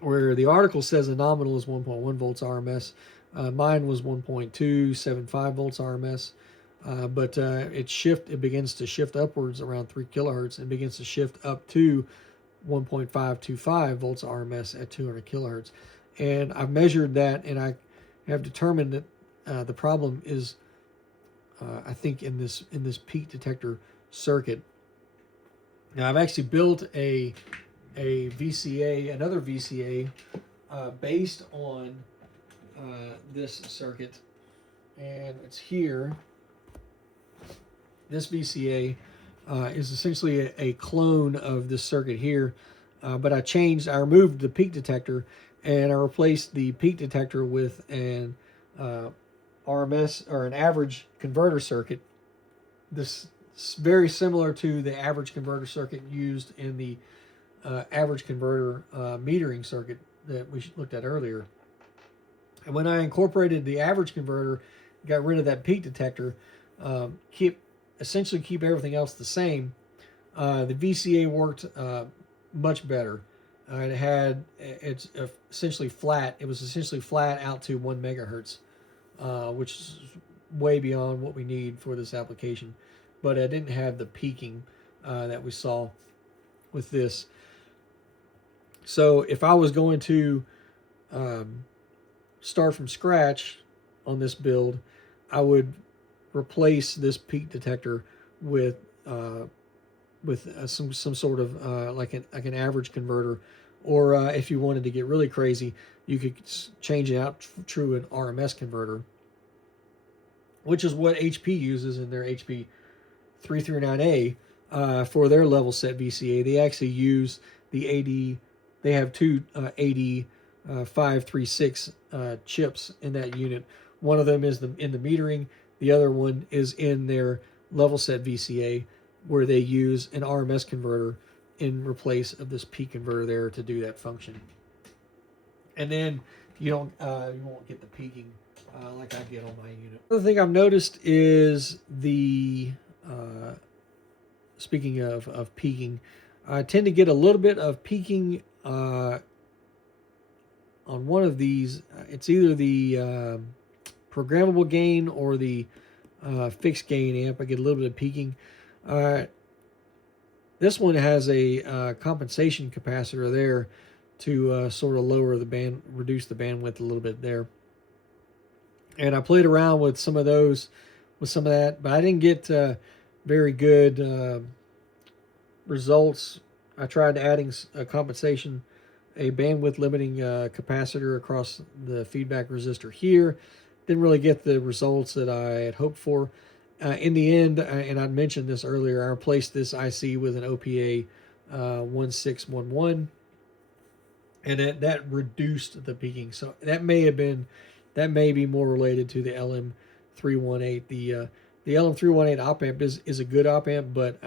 Where the article says the nominal is 1.1 volts RMS, mine was 1.275 volts RMS, but it begins to shift upwards around 3 kilohertz and begins to shift up to 1.525 volts RMS at 200 kilohertz. And I've measured that, and I have determined that the problem is, I think, in this peak detector circuit. Now, I've actually built a VCA, another VCA, based on this circuit, and it's here. This VCA is essentially a clone of this circuit here, but I removed the peak detector, and I replaced the peak detector with an RMS, or an average converter circuit. This is very similar to the average converter circuit used in the average converter metering circuit that we looked at earlier. And when I incorporated the average converter, got rid of that peak detector, essentially keep everything else the same, the VCA worked much better. It's essentially flat. It was essentially flat out to 1 megahertz, which is way beyond what we need for this application. But I didn't have the peaking that we saw with this. So if I was going to start from scratch on this build, I would replace this peak detector with some sort of like an average converter Or if you wanted to get really crazy, you could change it out through an RMS converter, which is what HP uses in their HP 339A for their level set VCA. They actually use the AD. They have two AD 536 chips in that unit. One of them is in the metering. The other one is in their level set VCA, where they use an RMS converter in replace of this P converter there to do that function. And then you won't get the peaking like I get on my unit. Another thing I've noticed is the speaking of peaking, I tend to get a little bit of peaking on one of these. It's either the programmable gain or the fixed gain amp. I get a little bit of peaking. This one has a compensation capacitor there to sort of reduce the bandwidth a little bit there. And I played around with some of that, but I didn't get very good results. I tried adding a compensation, a bandwidth limiting capacitor across the feedback resistor here. Didn't really get the results that I had hoped for. In the end, and I mentioned this earlier, I replaced this IC with an OPA 1611, and that reduced the peaking. So that may be more related to the LM318. The LM318 op amp is a good op amp, but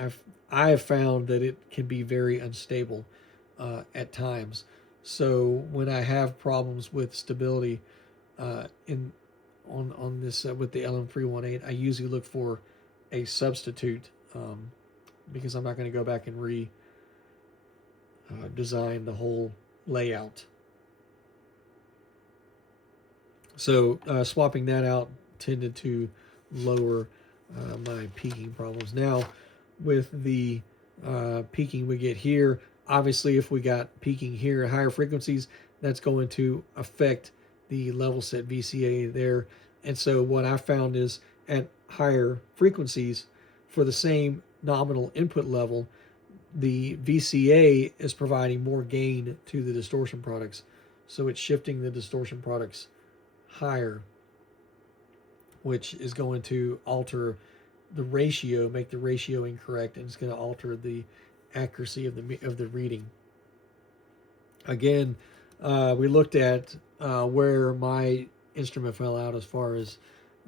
I have found that it can be very unstable at times. So when I have problems with stability on this with the LM318, I usually look for a substitute because I'm not going to go back and design the whole layout. So swapping that out tended to lower my peaking problems. Now with the peaking we get here, obviously if we got peaking here at higher frequencies, that's going to affect the level set VCA there. And so what I found is at higher frequencies, for the same nominal input level, the VCA is providing more gain to the distortion products. So it's shifting the distortion products higher, which is going to alter the ratio, make the ratio incorrect, and it's going to alter the accuracy of the reading. Again, we looked at where my instrument fell out as far as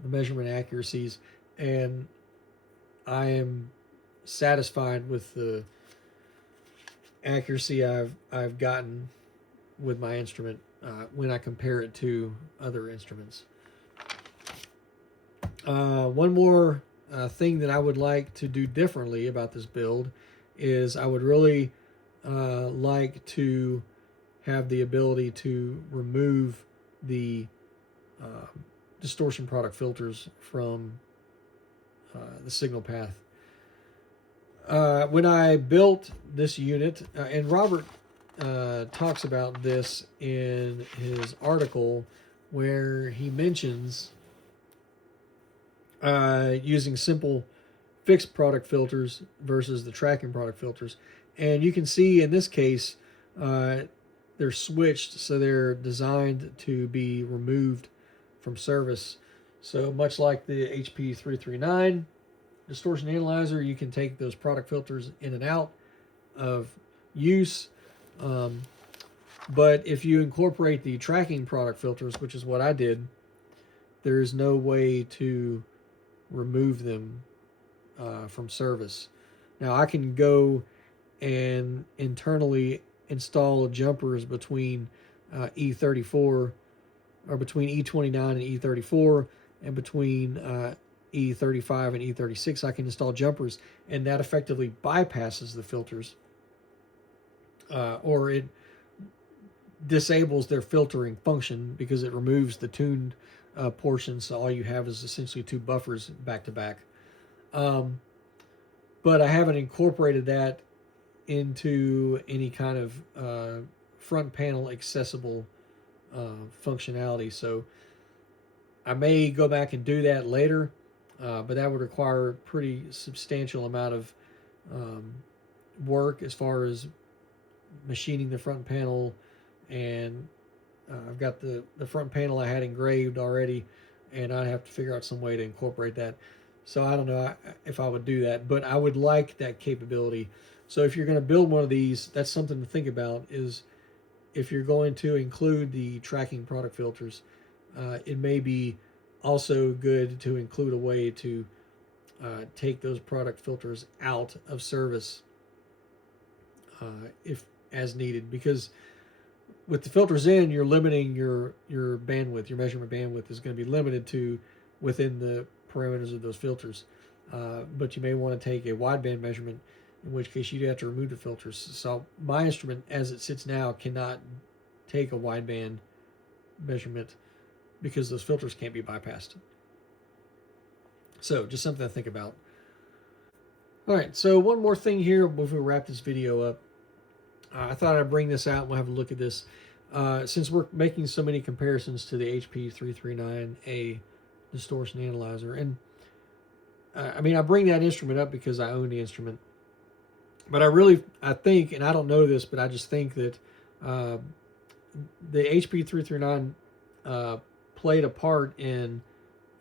the measurement accuracies, and I am satisfied with the accuracy I've gotten with my instrument when I compare it to other instruments. One more thing that I would like to do differently about this build is I would really like to have the ability to remove the distortion product filters from the signal path. When I built this unit, and Robert talks about this in his article where he mentions using simple fixed product filters versus the tracking product filters. And you can see in this case, they're switched, so they're designed to be removed from service. So much like the HP 339 distortion analyzer, you can take those product filters in and out of use. But if you incorporate the tracking product filters, which is what I did, there is no way to remove them from service. Now I can go and internally install jumpers between E34 or between E29 and E34 and between E35 and E36. I can install jumpers, and that effectively bypasses the filters, or it disables their filtering function because it removes the tuned portion, so all you have is essentially two buffers back to back. But I haven't incorporated that into any kind of front panel accessible functionality, so I may go back and do that later, but that would require a pretty substantial amount of work as far as machining the front panel, and I've got the front panel I had engraved already, and I'd have to figure out some way to incorporate that. So I don't know if I would do that, but I would like that capability. So if you're going to build one of these, that's something to think about, is if you're going to include the tracking product filters, it may be also good to include a way to take those product filters out of service if as needed, because with the filters in, you're limiting your bandwidth. Your measurement bandwidth is going to be limited to within the parameters of those filters. But you may want to take a wideband measurement, in which case you'd have to remove the filters. So my instrument, as it sits now, cannot take a wideband measurement because those filters can't be bypassed. So just something to think about. All right, so one more thing here before we wrap this video up. I thought I'd bring this out and we'll have a look at this. Since we're making so many comparisons to the HP339A distortion analyzer, and I mean, I bring that instrument up because I own the instrument, but I think, and I don't know this, but I just think that the HP339 played a part in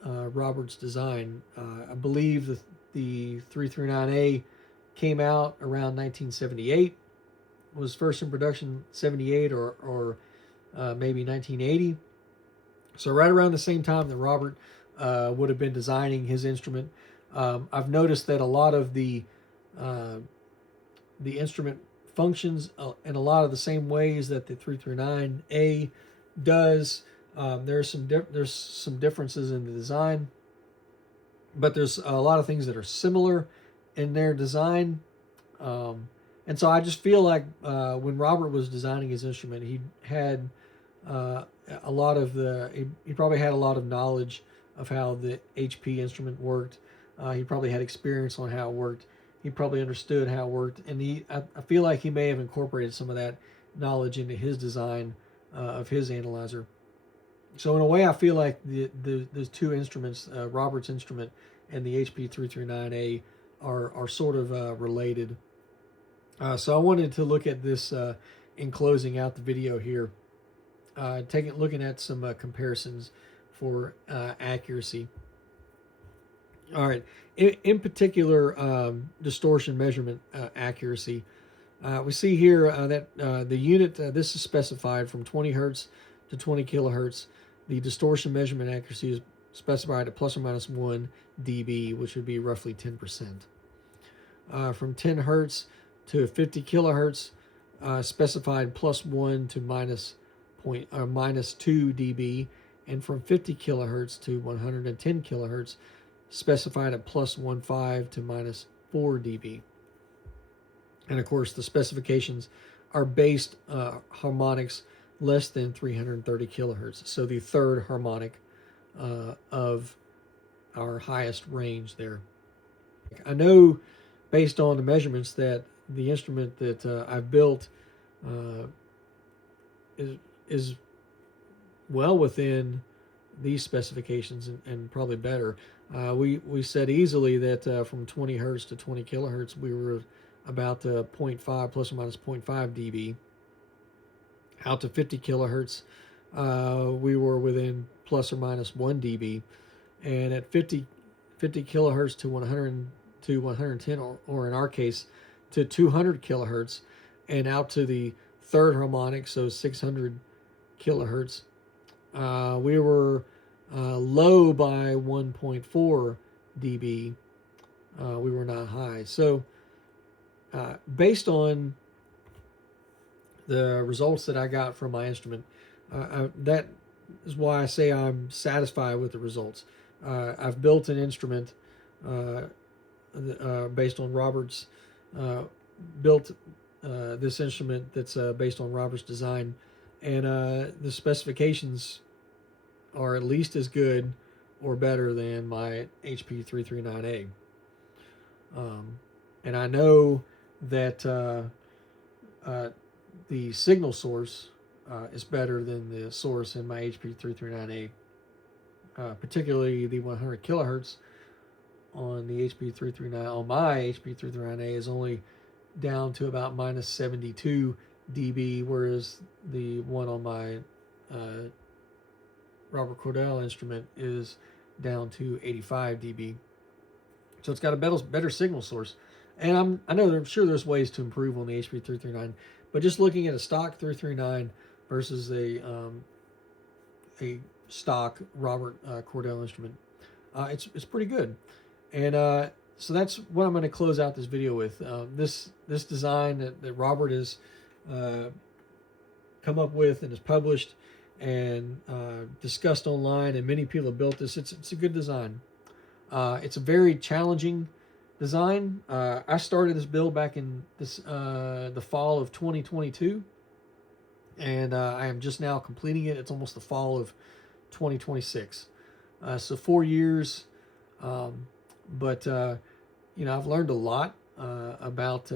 Robert's design. I believe the 339A came out around 1978, was first in production 78 or maybe 1980. So right around the same time that Robert would have been designing his instrument. I've noticed that a lot of the instrument functions in a lot of the same ways that the 339A does. There's some differences in the design, but there's a lot of things that are similar in their design. And so I just feel like when Robert was designing his instrument, he had a lot of he probably had a lot of knowledge of how the HP instrument worked. He probably had experience on how it worked. He probably understood how it worked, and I feel like he may have incorporated some of that knowledge into his design of his analyzer. So in a way, I feel like those two instruments, Robert's instrument and the HP339A, are sort of related. So I wanted to look at this in closing out the video here, looking at some comparisons for accuracy. All right, in particular, distortion measurement accuracy. We see here that the unit, this is specified from 20 hertz to 20 kilohertz. The distortion measurement accuracy is specified at plus or minus 1 dB, which would be roughly 10%. From 10 hertz to 50 kilohertz, specified plus 1 to minus 2 dB, and from 50 kilohertz to 110 kilohertz, specified at plus 1.5 to minus 4 dB. And of course, the specifications are based harmonics less than 330 kilohertz, so the third harmonic of our highest range there. I know based on the measurements that the instrument that I've built is well within these specifications and probably better. We said easily that from 20 hertz to 20 kilohertz we were about 0.5 plus or minus 0.5 dB. Out to 50 kilohertz we were within plus or minus 1 dB, and at 50 kilohertz to 110 or in our case to 200 kilohertz, and out to the third harmonic, so 600 kilohertz, we were low by 1.4 dB. We were not high. So based on the results that I got from my instrument, that is why I say I'm satisfied with the results. I've built an instrument based on Robert's built this instrument that's based on Robert's design, and the specifications are at least as good or better than my HP339A. And I know that the signal source is better than the source in my HP339A, particularly the 100 kilohertz on the HP339. On my HP339A is only down to about minus 72 dB, whereas the one on my Robert Cordell instrument is down to 85 dB. So it's got a better signal source. And I'm sure there's ways to improve on the HP 339, but just looking at a stock 339 versus a stock Robert Cordell instrument, it's pretty good. And so that's what I'm going to close out this video with. This design that Robert has come up with and is published and discussed online, and many people have built this. It's a good design. It's a very challenging design. I started this build back in the fall of 2022, and I am just now completing it. It's almost the fall of 2026. So 4 years, but you know, I've learned a lot about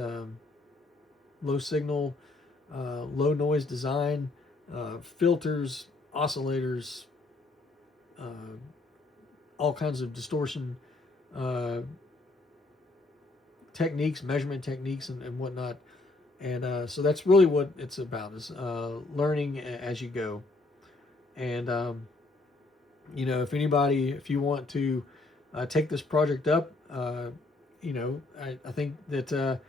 low signal, low noise design, filters, oscillators, all kinds of distortion techniques, measurement techniques, and whatnot. And so that's really what it's about, is learning as you go. And you know, if you want to take this project up, you know, I think that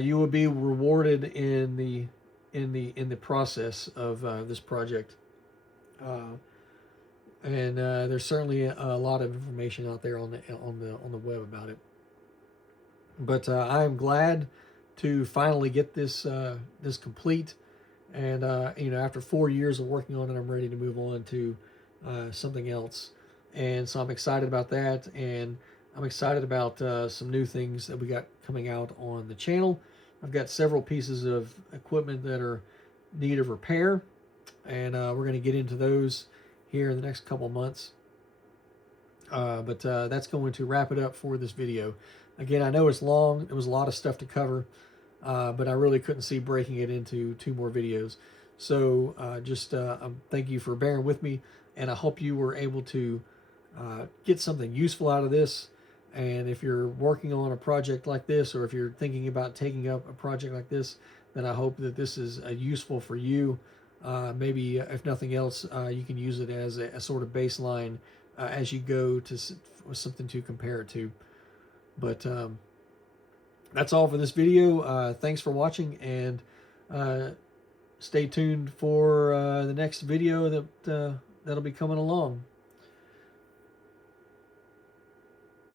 you will be rewarded in the process of this project. And there's certainly a lot of information out there on the web about it. But I am glad to finally get this complete. And you know, after 4 years of working on it, I'm ready to move on to something else. And so I'm excited about that, and I'm excited about some new things that we got coming out on the channel. I've got several pieces of equipment that are in need of repair, and we're going to get into those here in the next couple months. But that's going to wrap it up for this video. Again, I know it's long. It was a lot of stuff to cover, but I really couldn't see breaking it into 2 more videos. So just thank you for bearing with me, and I hope you were able to get something useful out of this. And if you're working on a project like this, or if you're thinking about taking up a project like this, then I hope that this is useful for you. Maybe if nothing else, you can use it as a sort of baseline as you go to something to compare it to. But that's all for this video. Thanks for watching, and stay tuned for the next video that'll be coming along.